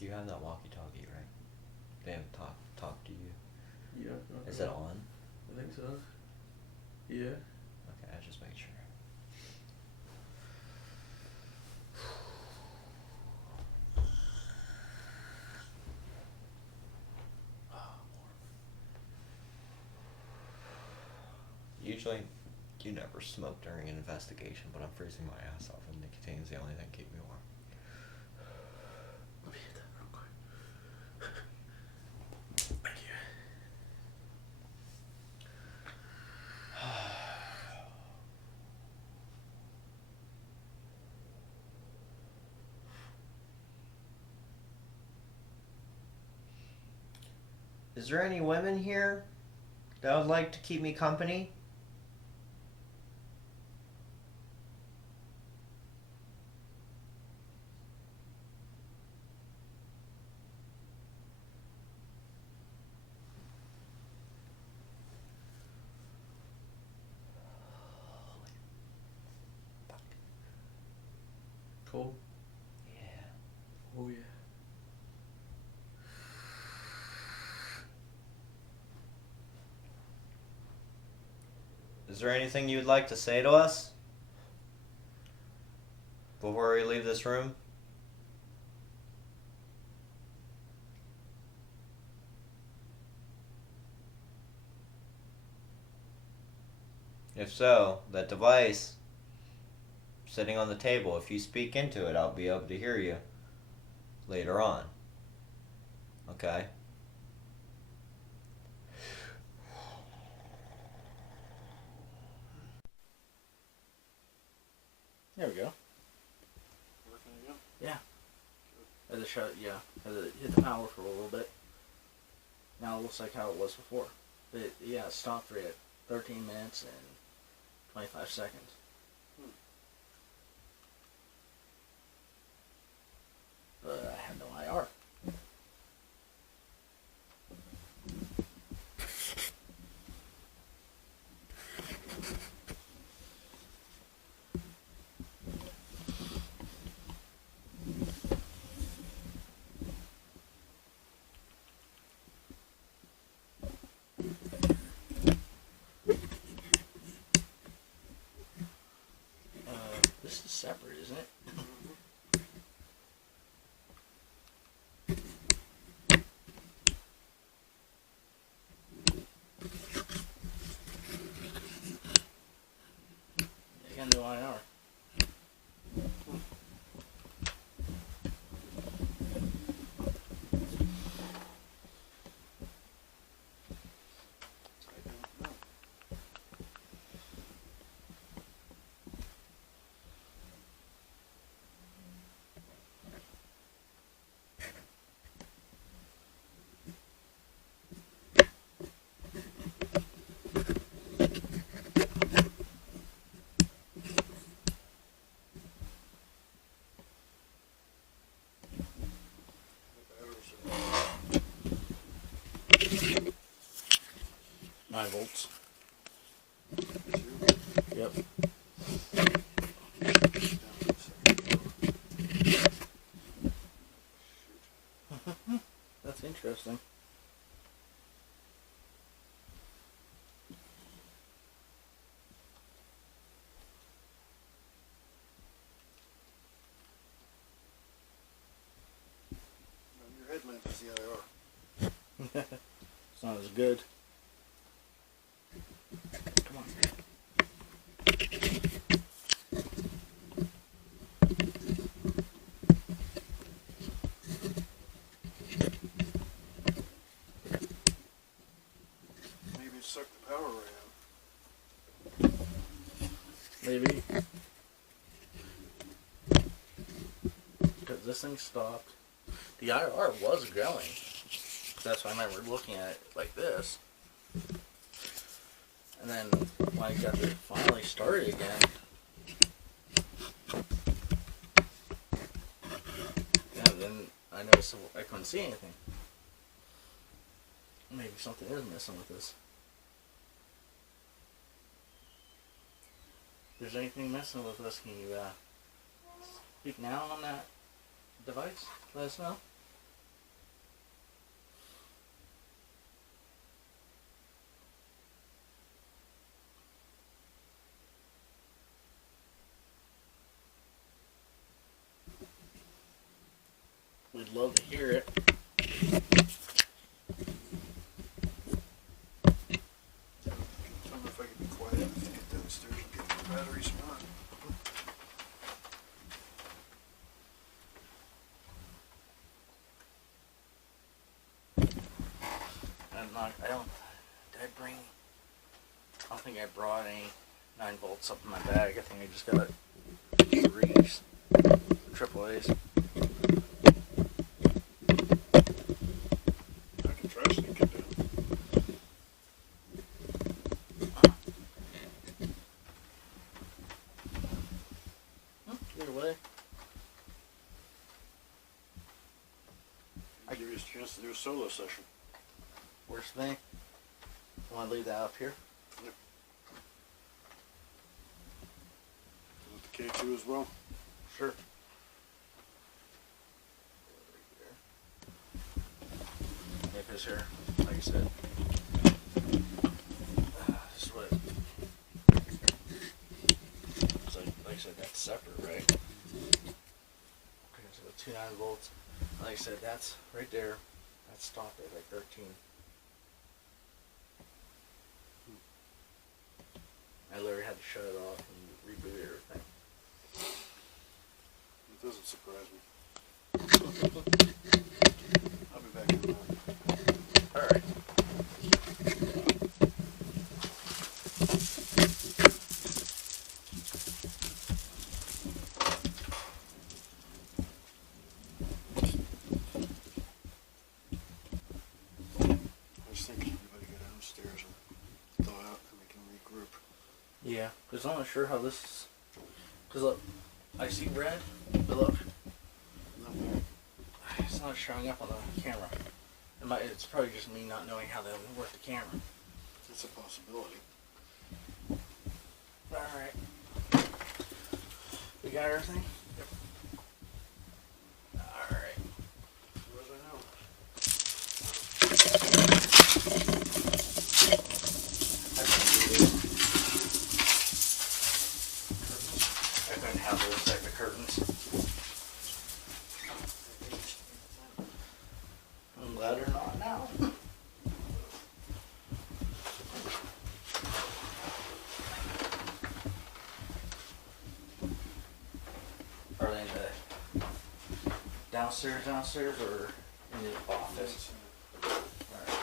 You have that walkie-talkie, right? They haven't talked to you. Yeah. Is it on? I think so. Yeah. Okay, I just make sure. Usually, you never smoke during an investigation, but I'm freezing my ass off, and nicotine's the only thing keeping me warm. Let me hit that real quick. Thank you. Is there any women here that would like to keep me company? Cold? Yeah. Oh yeah. Is there anything you'd like to say to us before we leave this room? If so, that device sitting on the table, if you speak into it, I'll be able to hear you later on. Okay? There we go. Working again? Yeah. Had to shut. Yeah. Had to hit the power for a little bit. Now it looks like how it was before. But yeah, it stopped right at 13 minutes and 25 seconds. But I have no IR. This is separate, isn't it? I got no IR. I don't know. The batteries are 9 volts. 2. Yep. Down to the second floor. Shoot. That's interesting. Your headlamp is the IR. It's not as good. Come on. Maybe it sucked the power right out. Maybe. Because this thing stopped. The IR was going. That's why I remember looking at it like this. And then when I got it finally started again, yeah, then I noticed I couldn't see anything. Maybe something is missing with this. If there's anything missing with this, can you speak now on that device? Let us know. We'd love to hear it. I don't know if I can be quiet. I have to get downstairs and get the battery spot. I don't think I brought any 9 volts up in my bag. I think I just got 3s, AAA's. I can try to sneak it down. Either way. I'll give you a chance to do a solo session. Worst thing. You want to leave that up here? With the K2 as well. Sure. Yeah, because here, like I said, this is what. It's like I said, that's separate, right? Okay, so 2 9 volts. Like I said, that's right there. That stopped at like 13. I literally had to shut it off and reboot everything. It doesn't surprise me. I'll be back in a minute. Alright. I was thinking everybody go downstairs and thaw out and we can regroup. Yeah, because I'm not sure how this is. Because look, I see red, but look, Nothing. it's not showing up on the camera. It's probably just me not knowing how to work the camera. It's a possibility. Alright. We got everything? Alright. As far as I know. I couldn't have those type of curtains. I'm glad they're not now. Are they in the downstairs, or in the office? Alright.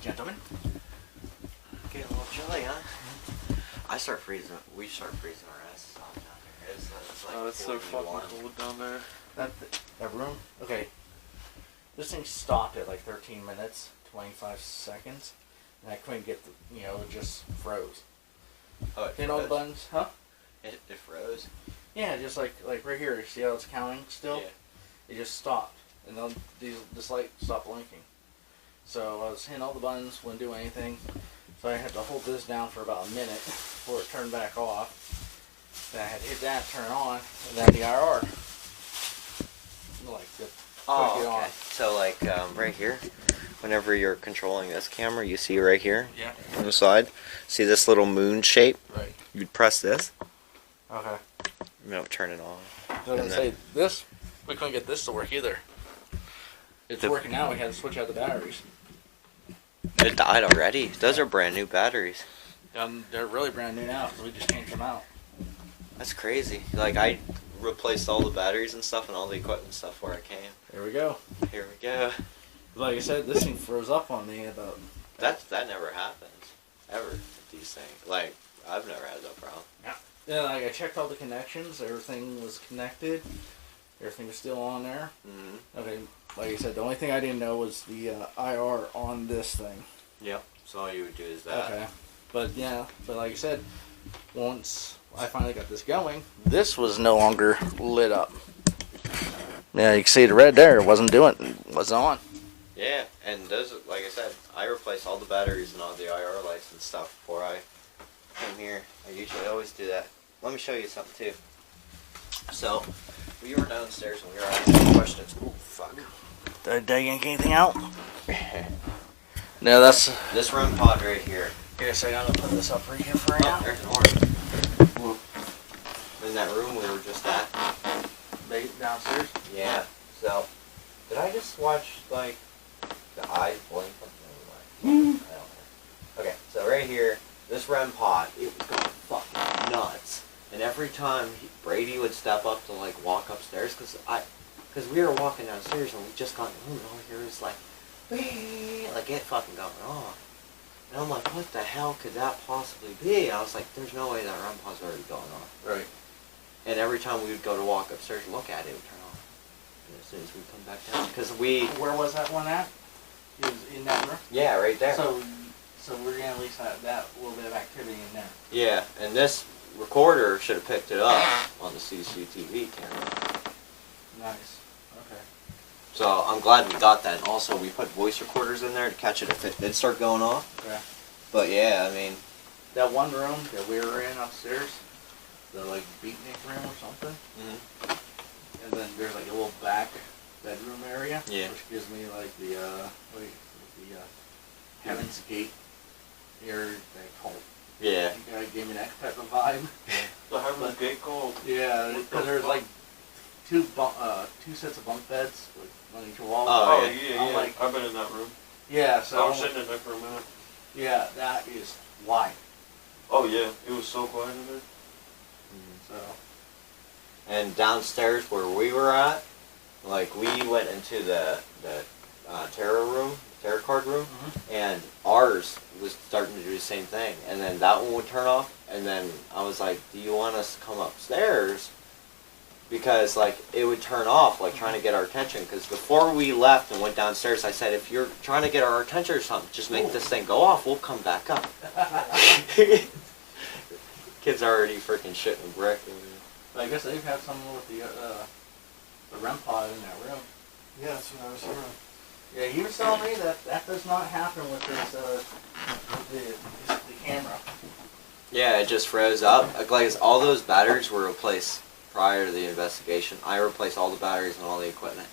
Gentlemen? Get a little chilly, huh? We start freezing our asses off down there. It's like Oh, it's so 41. fucking cold down there. That room? Okay. This thing stopped at like 13 minutes, 25 seconds. And I couldn't get the, it just froze. Oh, it Hit all the froze? buttons, huh? It froze? Yeah, just like right here. See how it's counting still? Yeah. It just stopped. And then this light stopped blinking. So I was hitting all the buttons, wouldn't do anything. So I had to hold this down for about a minute before it turned back off. Then I had to hit that, turn it on, and then the IR. Like the Oh, click it on. okay. So like right here, whenever you're controlling this camera, you see right here Yeah. on the side, see this little moon shape? Right. You'd press this, Okay. and it'll turn it on. I was gonna And say this. We couldn't get this to work either. It's working now. We had to switch out the batteries. It died already. Those are brand new batteries. They're really brand new now because we just changed them out. That's crazy. Like, I replaced all the batteries and stuff and all the equipment and stuff where I came. There we go. Here we go. Like I said, this thing froze up on me about. That never happens. Ever. With these things. Like, I've never had that problem. Yeah, like I checked all the connections. Everything was connected. Everything was still on there. Mm-hmm. Okay. Like I said, the only thing I didn't know was the IR on this thing. Yep. So all you would do is that. Okay. But yeah, but like I said, once I finally got this going, this was no longer lit up. Yeah, you can see the red there. It wasn't on. Yeah, and those, like I said, I replaced all the batteries and all the IR lights and stuff before I came here. I usually always do that. Let me show you something too. So, we were downstairs and we were asking questions. Ooh, fuck. Did I yank anything out? No, that's. This REM pod right here. Here, so I'm gonna put this up right here for right Oh, now. there's an order. In that room we were just at. Downstairs. Yeah. So, did I just watch, like, the eyes blink? I don't know. Okay, so right here, this REM pod, it was going fucking nuts. And every time Brady would step up to, like, walk upstairs, because we were walking downstairs and we just got in the room and all here is like, like it fucking going on. And I'm like, what the hell could that possibly be? I was like, there's no way that REM pod's already going on. Right. And every time we would go to walk upstairs and look at it, it would turn off. And as soon as we come back down, because Where was that one at? It was in that room. yeah, right there. So we're gonna at least have that little bit of activity in there. Yeah, and this recorder should have picked it up on the CCTV camera. Nice. Okay. So I'm glad we got that. And also, we put voice recorders in there to catch it if it did start going off. Yeah. But yeah, I mean, That one room that we were in upstairs, the like beatnik room or something, and then there's like a little back bedroom area, Yeah. which gives me like the Heaven's Gate here. They call it. yeah. It gave me that type of vibe. The Heaven's Gate called. Yeah, because there's like two sets of bunk beds with on each wall. Oh, Oh, yeah, I'm yeah. like- I've been in that room. Yeah, I so was sitting in there for a minute. yeah, that is why. Oh, yeah. It was so quiet in there. So And downstairs where we were at, like we went into the tarot card room, and ours was starting to do the same thing. And then that one would turn off, and then I was like, "Do you want us to come upstairs?" Because like it would turn off, like trying to get our attention. Because before we left and went downstairs, I said, "If you're trying to get our attention or something, just make this thing go off. We'll come back up." Kids are already freaking shitting brick. I guess they've had someone with the REM pod in that room. Yeah, that's what I was hearing. Yeah, he was telling me that does not happen with this the camera. Yeah, it just froze up. Like all those batteries were replaced prior to the investigation. I replaced all the batteries and all the equipment.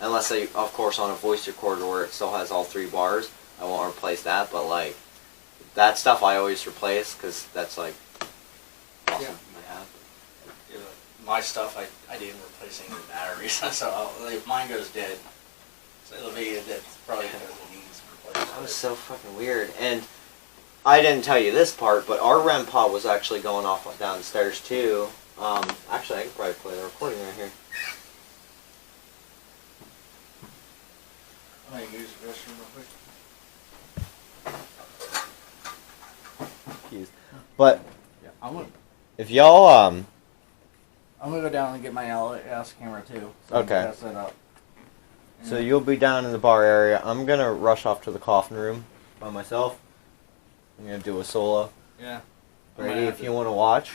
Unless they, of course, on a voice recorder where it still has all 3 bars, I won't replace that. But like that stuff, I always replace because that's like awesome to have. Yeah, my stuff, I didn't replace any of the batteries, so if mine goes dead, so it'll be that's probably because it needs replacement. That was so fucking weird. And I didn't tell you this part, but our REM pod was actually going off downstairs too. Actually, I could probably play the recording right here. I'm gonna use the restroom real quick. But Yeah, I'm gonna if y'all I'm gonna go down and get my LS camera too. So I can Okay. get that set up. So you'll be down in the bar area. I'm gonna rush off to the coffin room by myself. I'm gonna do a solo. Yeah. Brady, if you want to watch.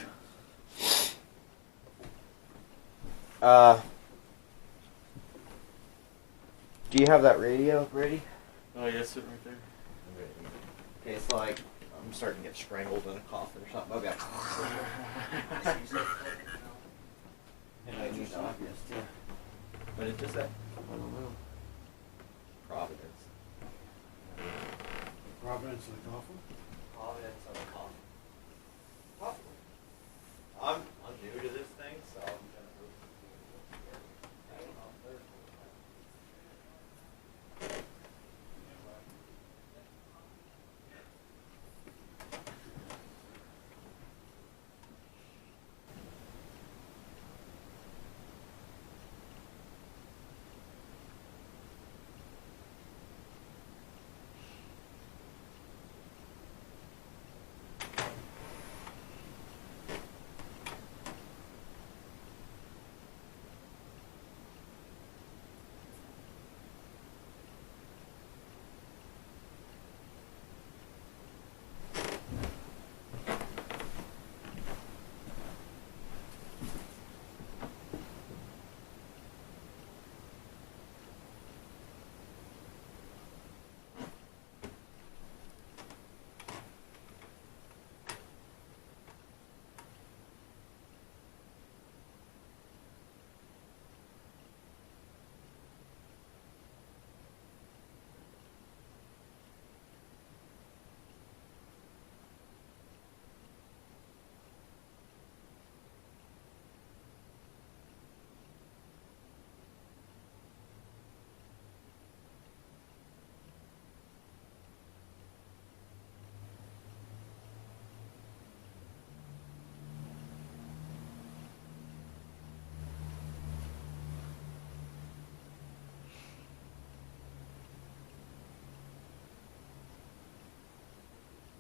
Do you have that radio, Brady? Oh, yeah, it's sitting right there. Okay, it's like I'm starting to get strangled in a coffin or something. Okay. And I need the obvious too. But it just that. I don't know. Providence. Confidence in the coffin? Confidence on the coffin. Possibly. I'm new to this thing, so I'm gonna hope to be able to get it. I don't know.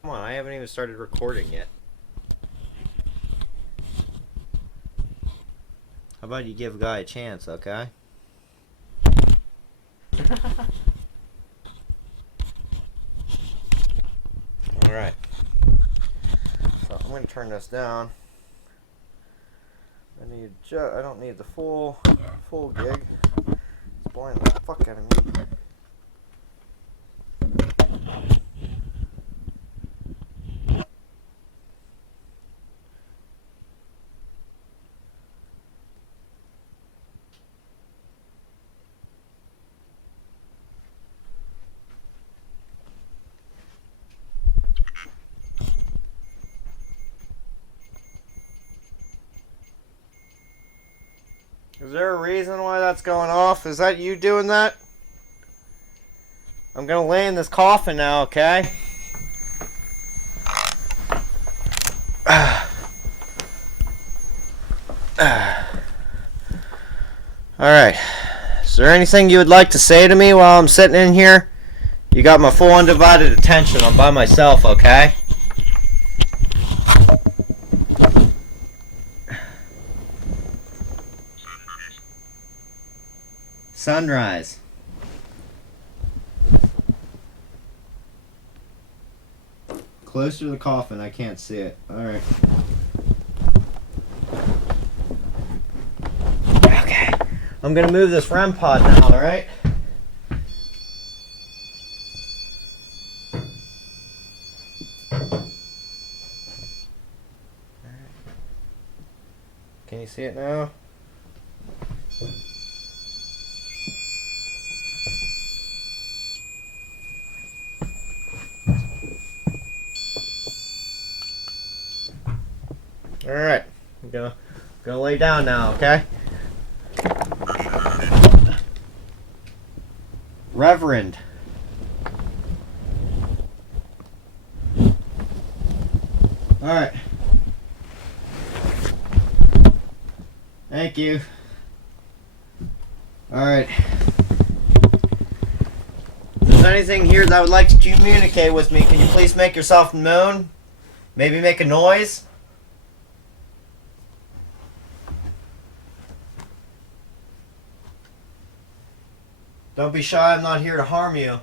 Come on, I haven't even started recording yet. How about you give a guy a chance, okay? Alright. So I'm gonna turn this down. I don't need the full gig. It's blowing the fuck out of me. Is there a reason why that's going off? Is that you doing that? I'm gonna lay in this coffin now, okay? Alright. Is there anything you would like to say to me while I'm sitting in here? You got my full undivided attention. I'm by myself, okay? Sunrise. Closer to the coffin, I can't see it. Alright. Okay. I'm gonna move this REM pod now, alright? Can you see it now? Alright, I'm gonna lay down now, okay? Reverend. Alright. Thank you. Alright. If there's anything here that would like to communicate with me, can you please make yourself known? Maybe make a noise? Don't be shy, I'm not here to harm you.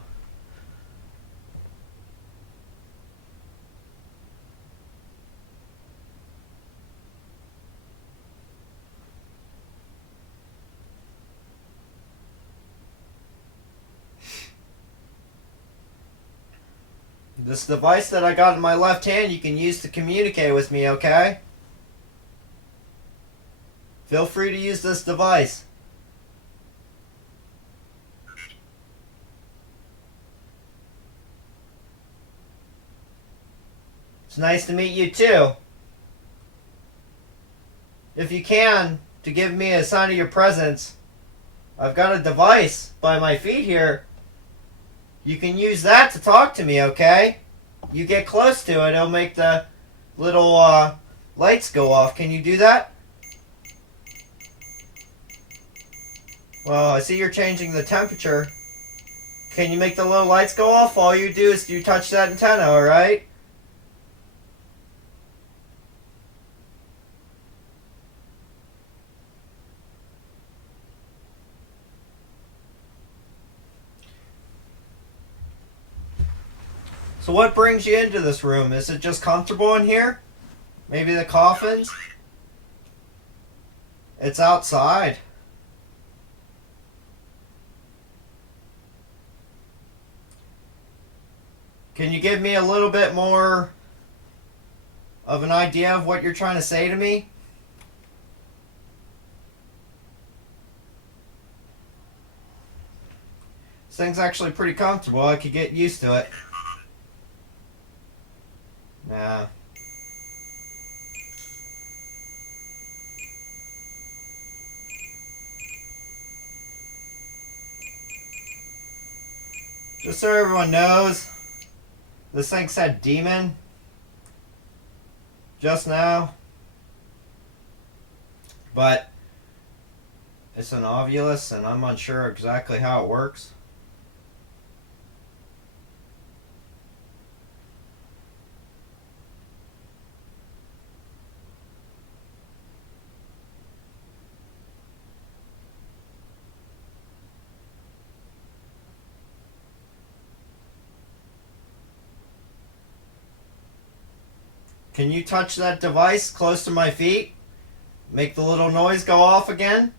This device that I got in my left hand you can use to communicate with me, okay? Feel free to use this device. nice to meet you too. If you can, to give me a sign of your presence, I've got a device by my feet here. You can use that to talk to me, okay? You get close to it, it'll make the little lights go off. Can you do that? Well, I see you're changing the temperature. Can you make the little lights go off? All you do is you touch that antenna, alright? So what brings you into this room? Is it just comfortable in here? Maybe the coffins? It's outside. Can you give me a little bit more of an idea of what you're trying to say to me? This thing's actually pretty comfortable. I could get used to it. Nah. Just so everyone knows, this thing said demon just now, but it's an ovulus and I'm unsure exactly how it works. Can you touch that device close to my feet? Make the little noise go off again?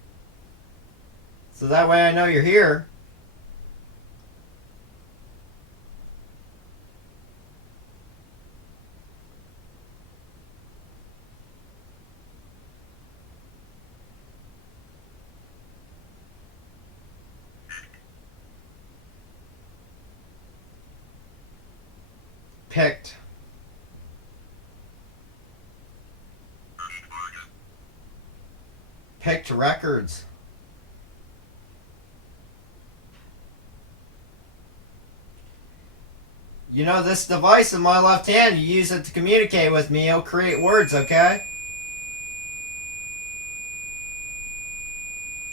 So that way I know you're here. Picked. Picked records. You know, this device in my left hand, you use it to communicate with me, it'll create words, okay?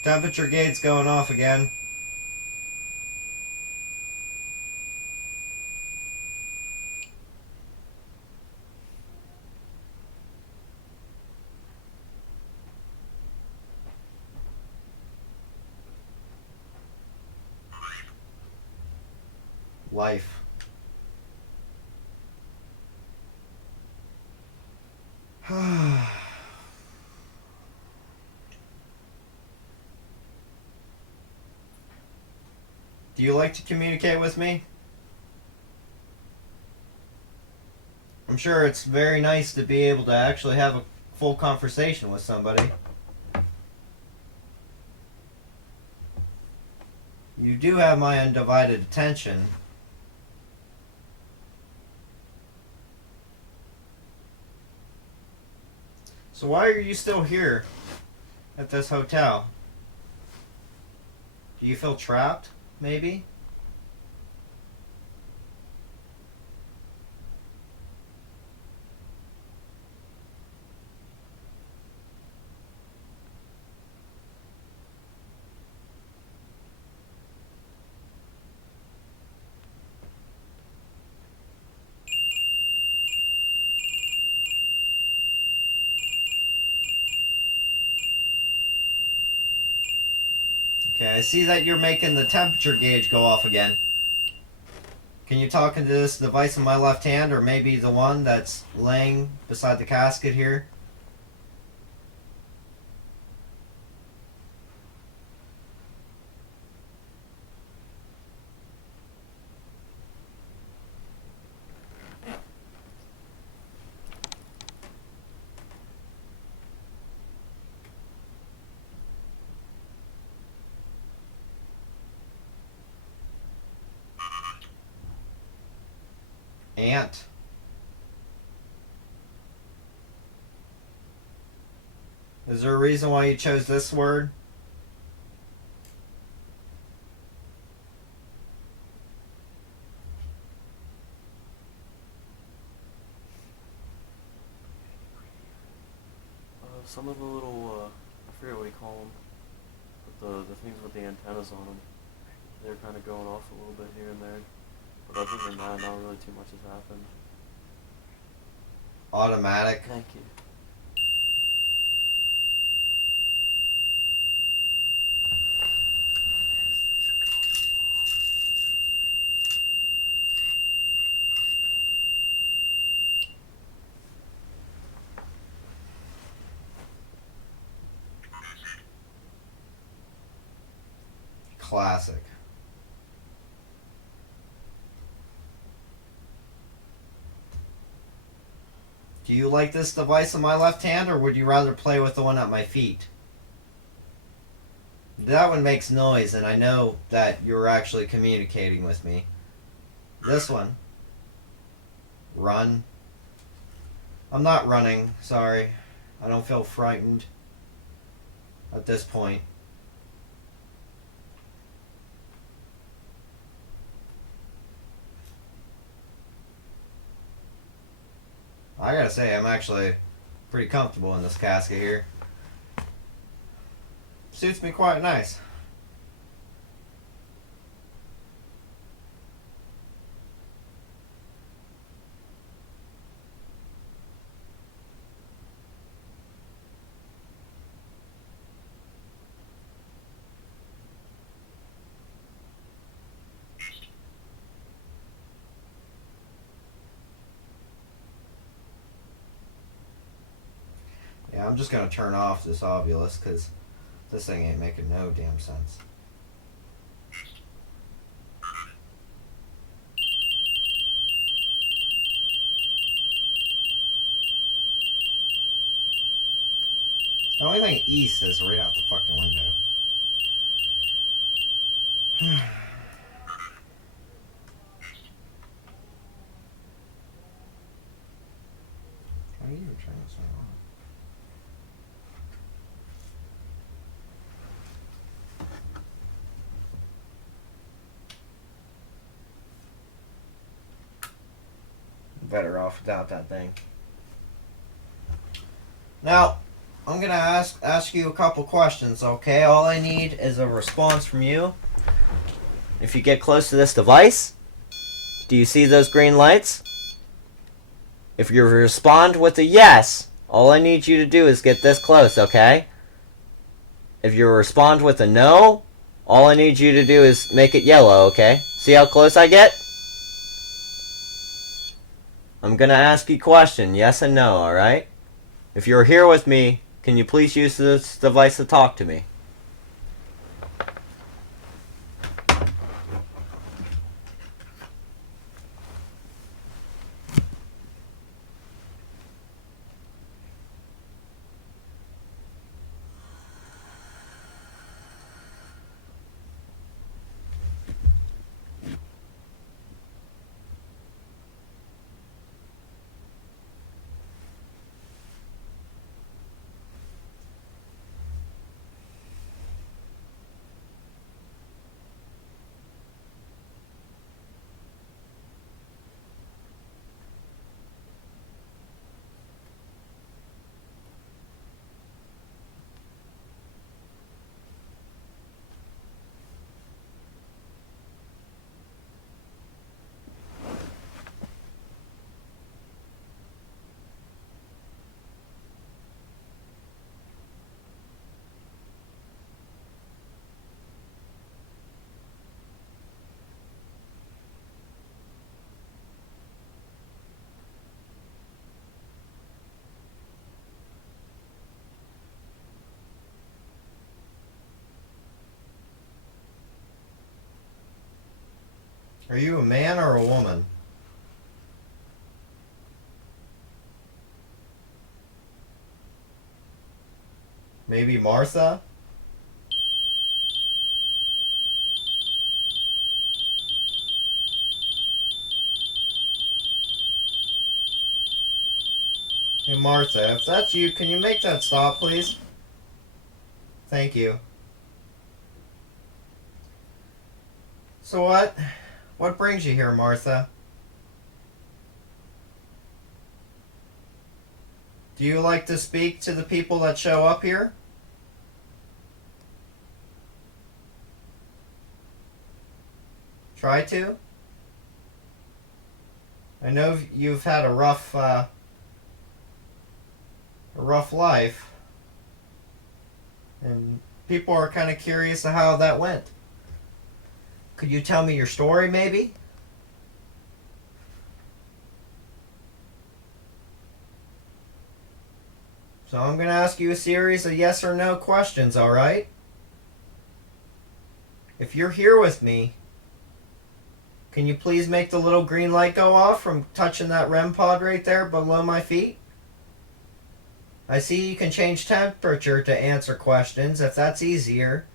Temperature gate's going off again. Life. Do you like to communicate with me? I'm sure it's very nice to be able to actually have a full conversation with somebody. You do have my undivided attention. So why are you still here at this hotel? Do you feel trapped, maybe? Okay, I see that you're making the temperature gauge go off again. Can you talk into this device in my left hand, or maybe the one that's laying beside the casket here? Ant. Is there a reason why you chose this word? Some of the little, I forget what you call them, but the things with the antennas on them, they're kind of going off a little bit here and there. But other than that, not really too much has happened. Automatic. Thank you. Classic. Do you like this device in my left hand, or would you rather play with the one at my feet? That one makes noise, and I know that you're actually communicating with me. This one. Run. I'm not running, sorry. I don't feel frightened at this point. I gotta say, I'm actually pretty comfortable in this casket here. Suits me quite nice. Yeah, I'm just gonna turn off this obelisk because this thing ain't making no damn sense. The only thing east is right out the fucking window. Why are you turn this thing on? Better off without that thing. Now, I'm gonna ask you a couple questions, okay? All I need is a response from you. If you get close to this device, do you see those green lights? If you respond with a yes, all I need you to do is get this close, okay? If you respond with a no, all I need you to do is make it yellow, okay? See how close I get? I'm gonna ask you a question, yes and no, alright? If you're here with me, can you please use this device to talk to me? Are you a man or a woman? Maybe Martha? Hey Martha, if that's you, can you make that stop, please? Thank you. So what? What brings you here, Martha? Do you like to speak to the people that show up here? Try to? I know you've had a rough life, and people are kind of curious of how that went. Could you tell me your story, maybe? So I'm going to ask you a series of yes or no questions, alright? If you're here with me, can you please make the little green light go off from touching that REM pod right there below my feet? I see you can change temperature to answer questions. If that's easier,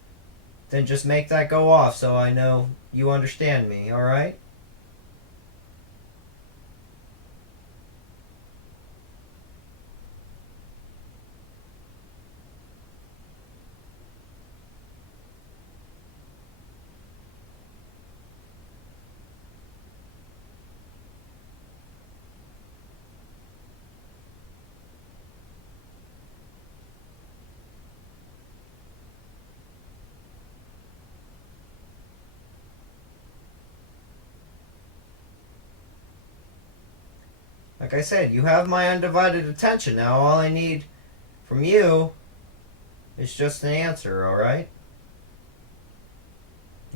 then just make that go off so I know you understand me, alright? Like I said, you have my undivided attention now. All I need from you is just an answer, alright?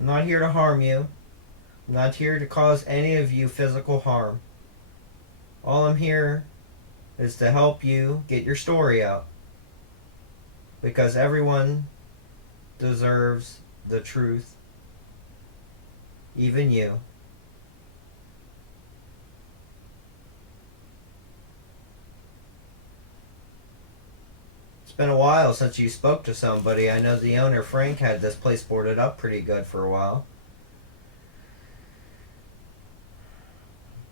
I'm not here to harm you. I'm not here to cause any of you physical harm. All I'm here is to help you get your story out. Because everyone deserves the truth. Even you. It's been a while since you spoke to somebody. I know the owner, Frank, had this place boarded up pretty good for a while.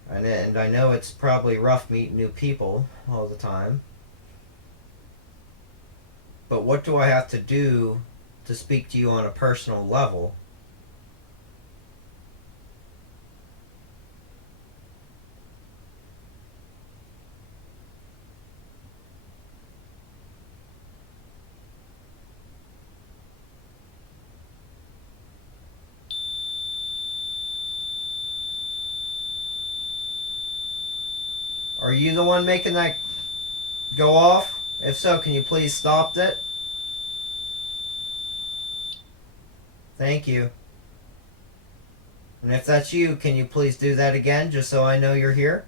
And I know it's probably rough meeting new people all the time. But what do I have to do to speak to you on a personal level? Are you the one making that go off? If so, can you please stop it? Thank you. And if that's you, can you please do that again, just so I know you're here?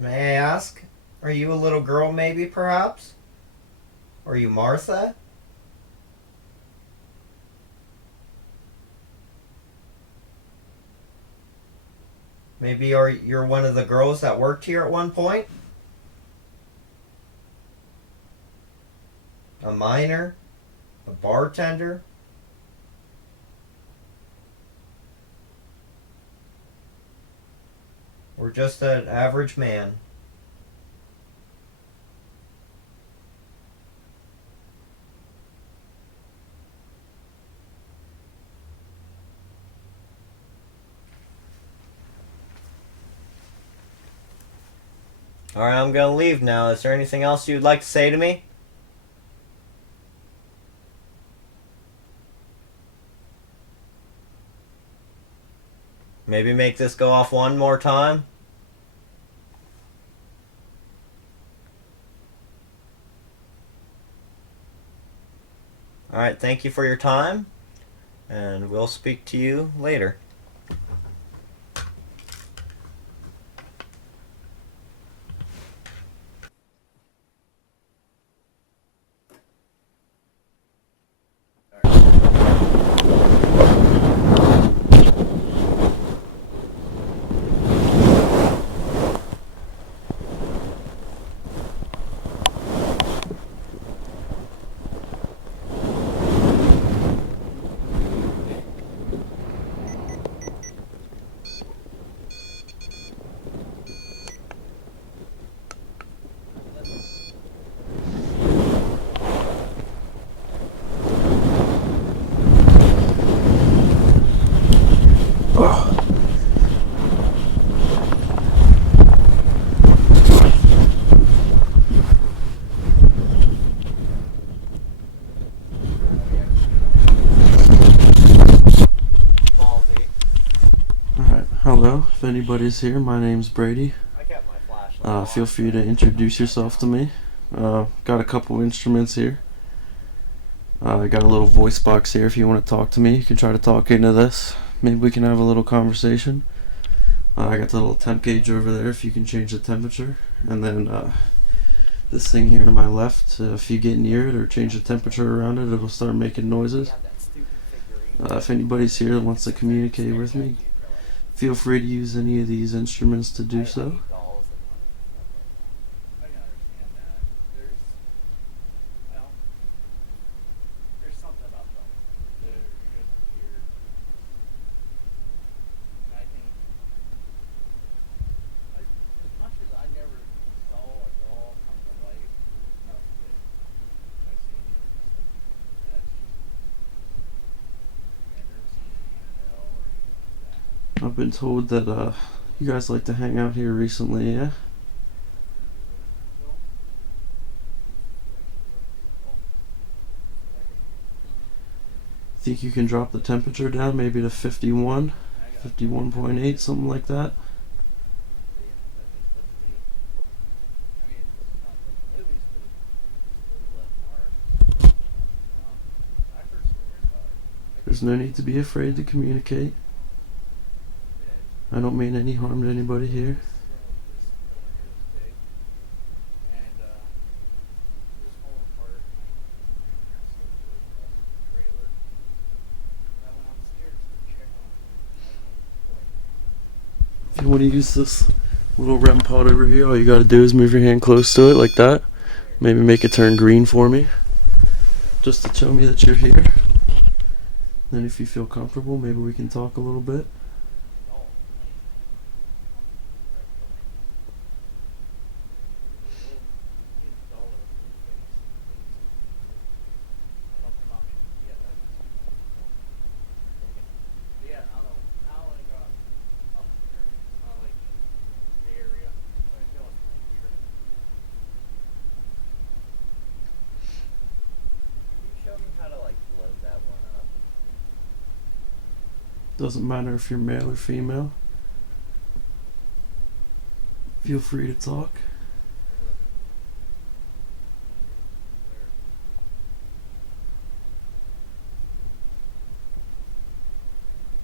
May I ask? Are you a little girl, maybe, perhaps? Are you Martha? Maybe you're one of the girls that worked here at one point? A miner? A bartender? Or just an average man? Alright, I'm gonna leave now. Is there anything else you'd like to say to me? Maybe make this go off one more time? Alright, thank you for your time, and we'll speak to you later. Hello, if anybody's here, my name's Brady. I kept my flashlight. Feel free to introduce yourself to me. Got a couple instruments here. I got a little voice box here if you want to talk to me. You can try to talk into this. Maybe we can have a little conversation. I got the little temp gauge over there if you can change the temperature. And then this thing here to my left, if you get near it or change the temperature around it, it'll start making noises. If anybody's here that wants to communicate with me, feel free to use any of these instruments to do so. I can understand that. There's something about them. They're just weird. And I think, as much as I never saw a doll come to life, no, I've seen it. That's just, I've never seen Annabelle or anything like that. I've been told that you guys like to hang out here recently, yeah? Think you can drop the temperature down maybe to 51, 51.8, something like that? There's no need to be afraid to communicate. I don't mean any harm to anybody here. If you want to use this little REM pod over here, all you gotta do is move your hand close to it like that. Maybe make it turn green for me, just to show me that you're here. Then if you feel comfortable, maybe we can talk a little bit. Doesn't matter if you're male or female. Feel free to talk.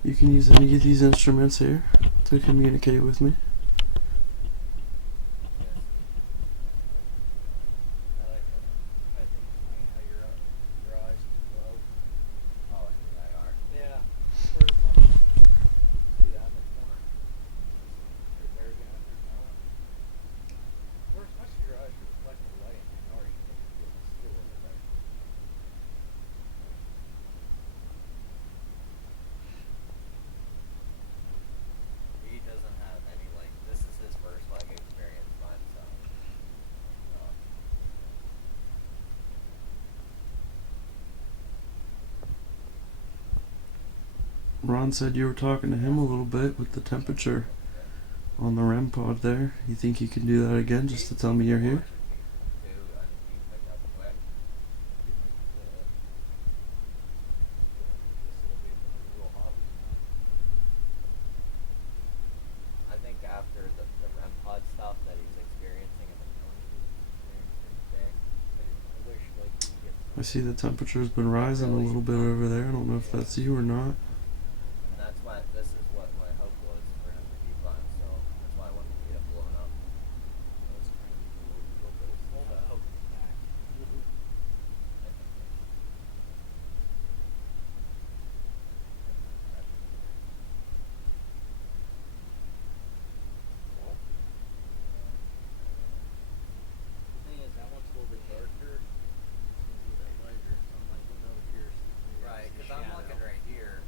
You can use any of these instruments here to communicate with me. He doesn't have any, like, this is his first, like, experience by himself. Ron said you were talking to him a little bit with the temperature on the REM pod there. You think you can do that again just to tell me you're here? I think after the REM pod stuff that he's experiencing and the feelings he's experiencing today, I wish, like, he could get I see the temperature's been rising a little bit over there. I don't know if that's you or not. and that's why this is what my hope was for him to be by himself. That's why I wanted to get him blown up. That's crazy. Hold that hope back. The thing is, that one's a little bit darker. It's gonna be a bit lighter. So I'm like, look over here. Right, because I'm looking right here,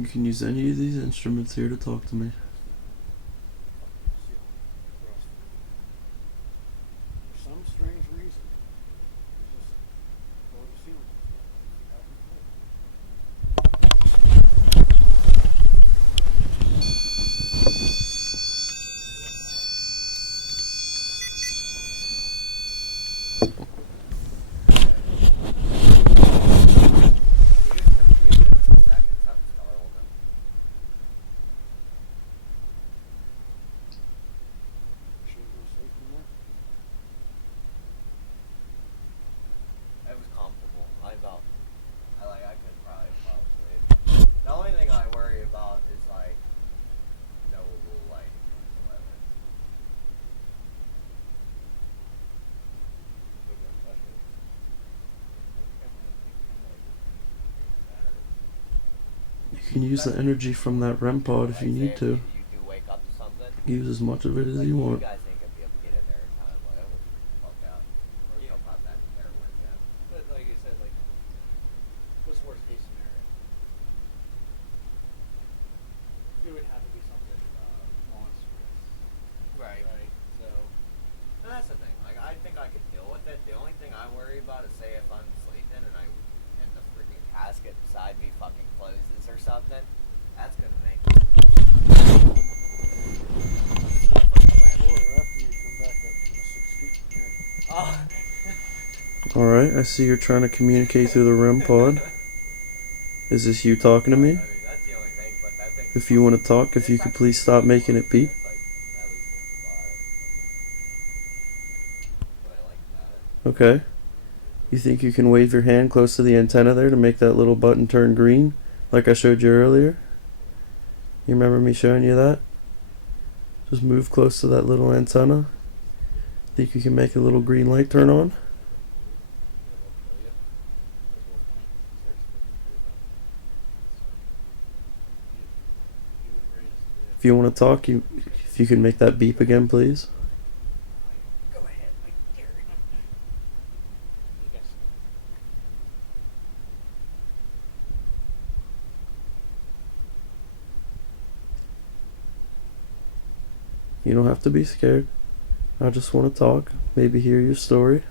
You can use any of these instruments here to talk to me. For some strange reason, it's just go to the ceiling. It was comfortable. I could probably fall asleep. The only thing I worry about is like no light whatsoever. You can use the energy from that REM pod if you need to. You do wake up to something. Use as much of it as Like, you you want. guys ain't gonna be able to get in there in time. Like, I would fuck out. Or you know, pop that there work out. But like you said, like, what's worst case scenario? It would have to be something monstrous. Right. Right. So. And that's the thing. Like, I think I could deal with it. The only thing I worry about is, say, if I'm sleeping and the freaking casket beside me fucking closes or something. That's gonna make me. Or after you come back up from the 6 feet from here. Oh. Alright, I see you're trying to communicate through the REM pod. Is this you talking to me? I mean, that's the only thing, but that thing. If you want to talk, if you could please stop making it beep. It's like at least 55. What I like about it. Okay. You think you can wave your hand close to the antenna there to make that little button turn green, like I showed you earlier? You remember me showing you that? Just move close to that little antenna. Think you can make a little green light turn on? If you want to talk, if you can make that beep again, please. Go ahead, my dear. You don't have to be scared. I just want to talk, maybe hear your story.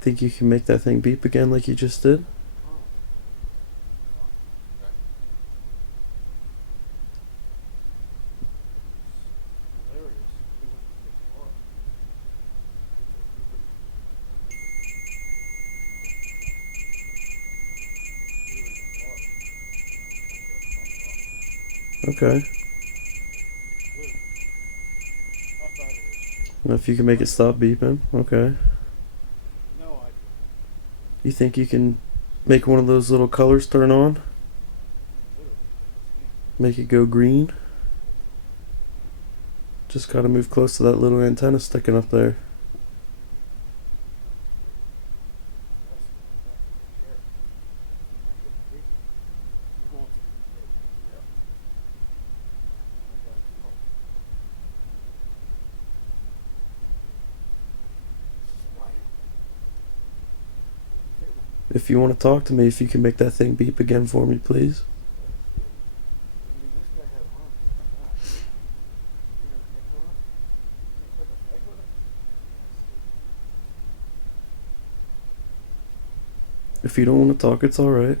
Think you can make that thing beep again like you just did? Okay. And if you can make it stop beeping, okay. No idea. You think you can make one of those little colors turn on? Make it go green? Just gotta move close to that little antenna sticking up there. If you want to talk to me, if you can make that thing beep again for me, please. If you don't want to talk, it's alright.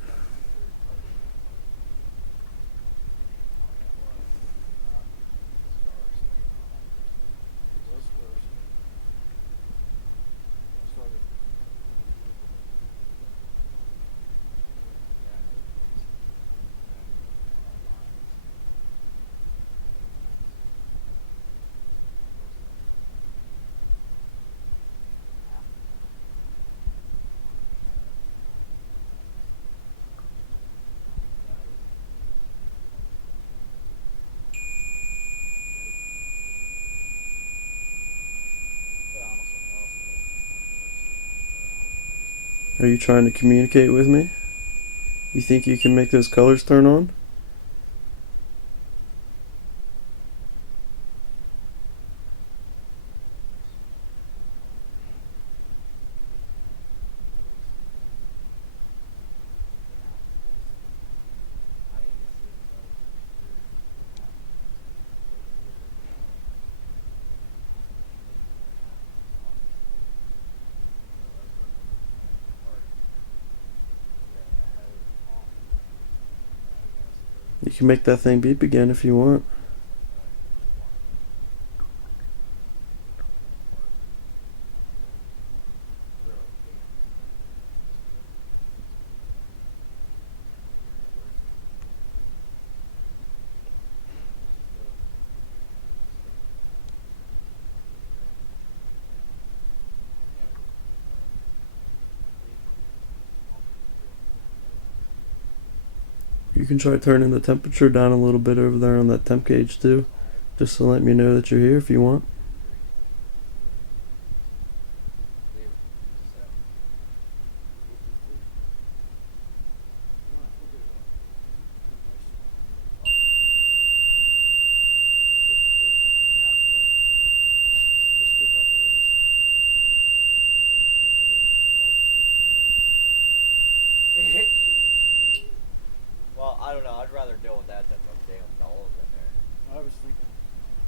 Are you trying to communicate with me? You think you can make those colors turn on? You can make that thing beep again if you want. You can try turning the temperature down a little bit over there on that temp gauge too, just to let me know that you're here if you want. Well, I don't know. I'd rather deal with that than them damn dolls in there. I was thinking,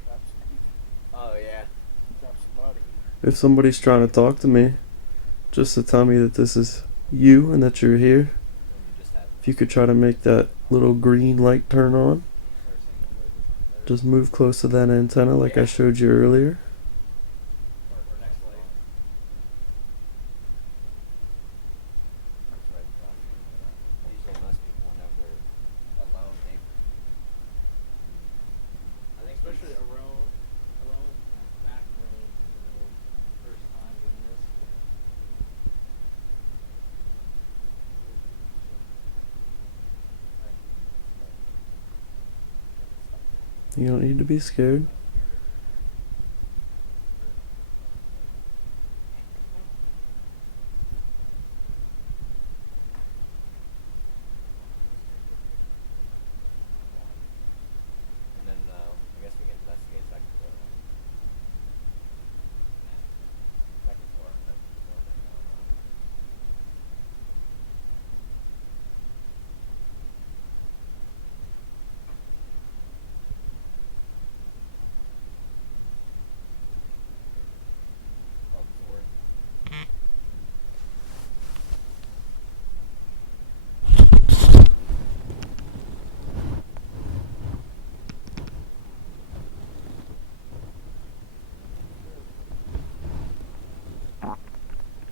trap some heat, Oh yeah. trap some body. If somebody's trying to talk to me, just to tell me that this is you and that you're here, When you just have if you could try to make that little green light turn on, just move close to that antenna like I showed you earlier. or next light. That's right, Josh. Usually most people whenever they're alone, they I think Especially alone back room, first time doing this. You don't need to be scared. and then I guess we can investigate second floor. Second floor. Oh, floor.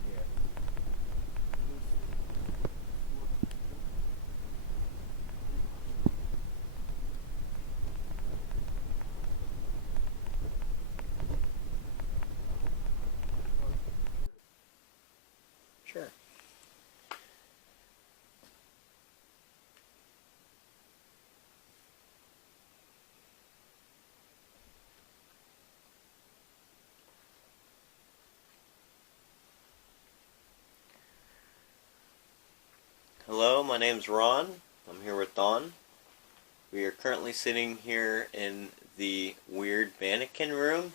Yeah. Sure. Hello, my name's Ron. I'm here with Dawn. We are currently sitting here in the weird mannequin room.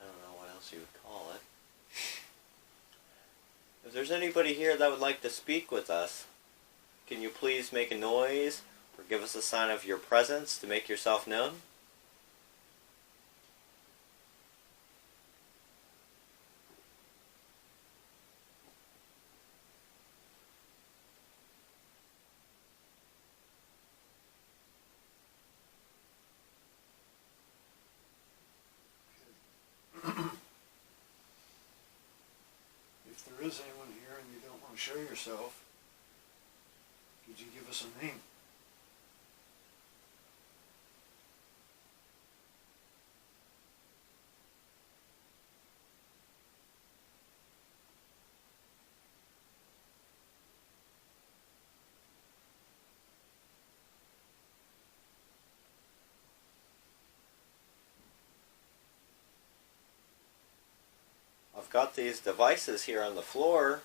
I don't know what else you would call it. If there's anybody here that would like to speak with us, can you please make a noise or give us a sign of your presence to make yourself known? If there is anyone here and you don't want to show yourself, could you give us a name? I've got these devices here on the floor.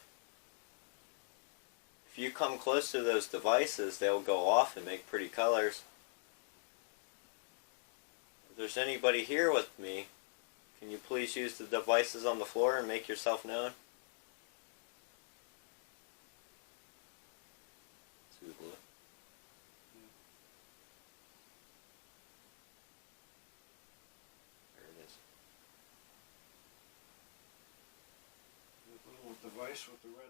If you come close to those devices, they'll go off and make pretty colors. If there's anybody here with me, can you please use the devices on the floor and make yourself known? See the blue? There it is. The little device with the red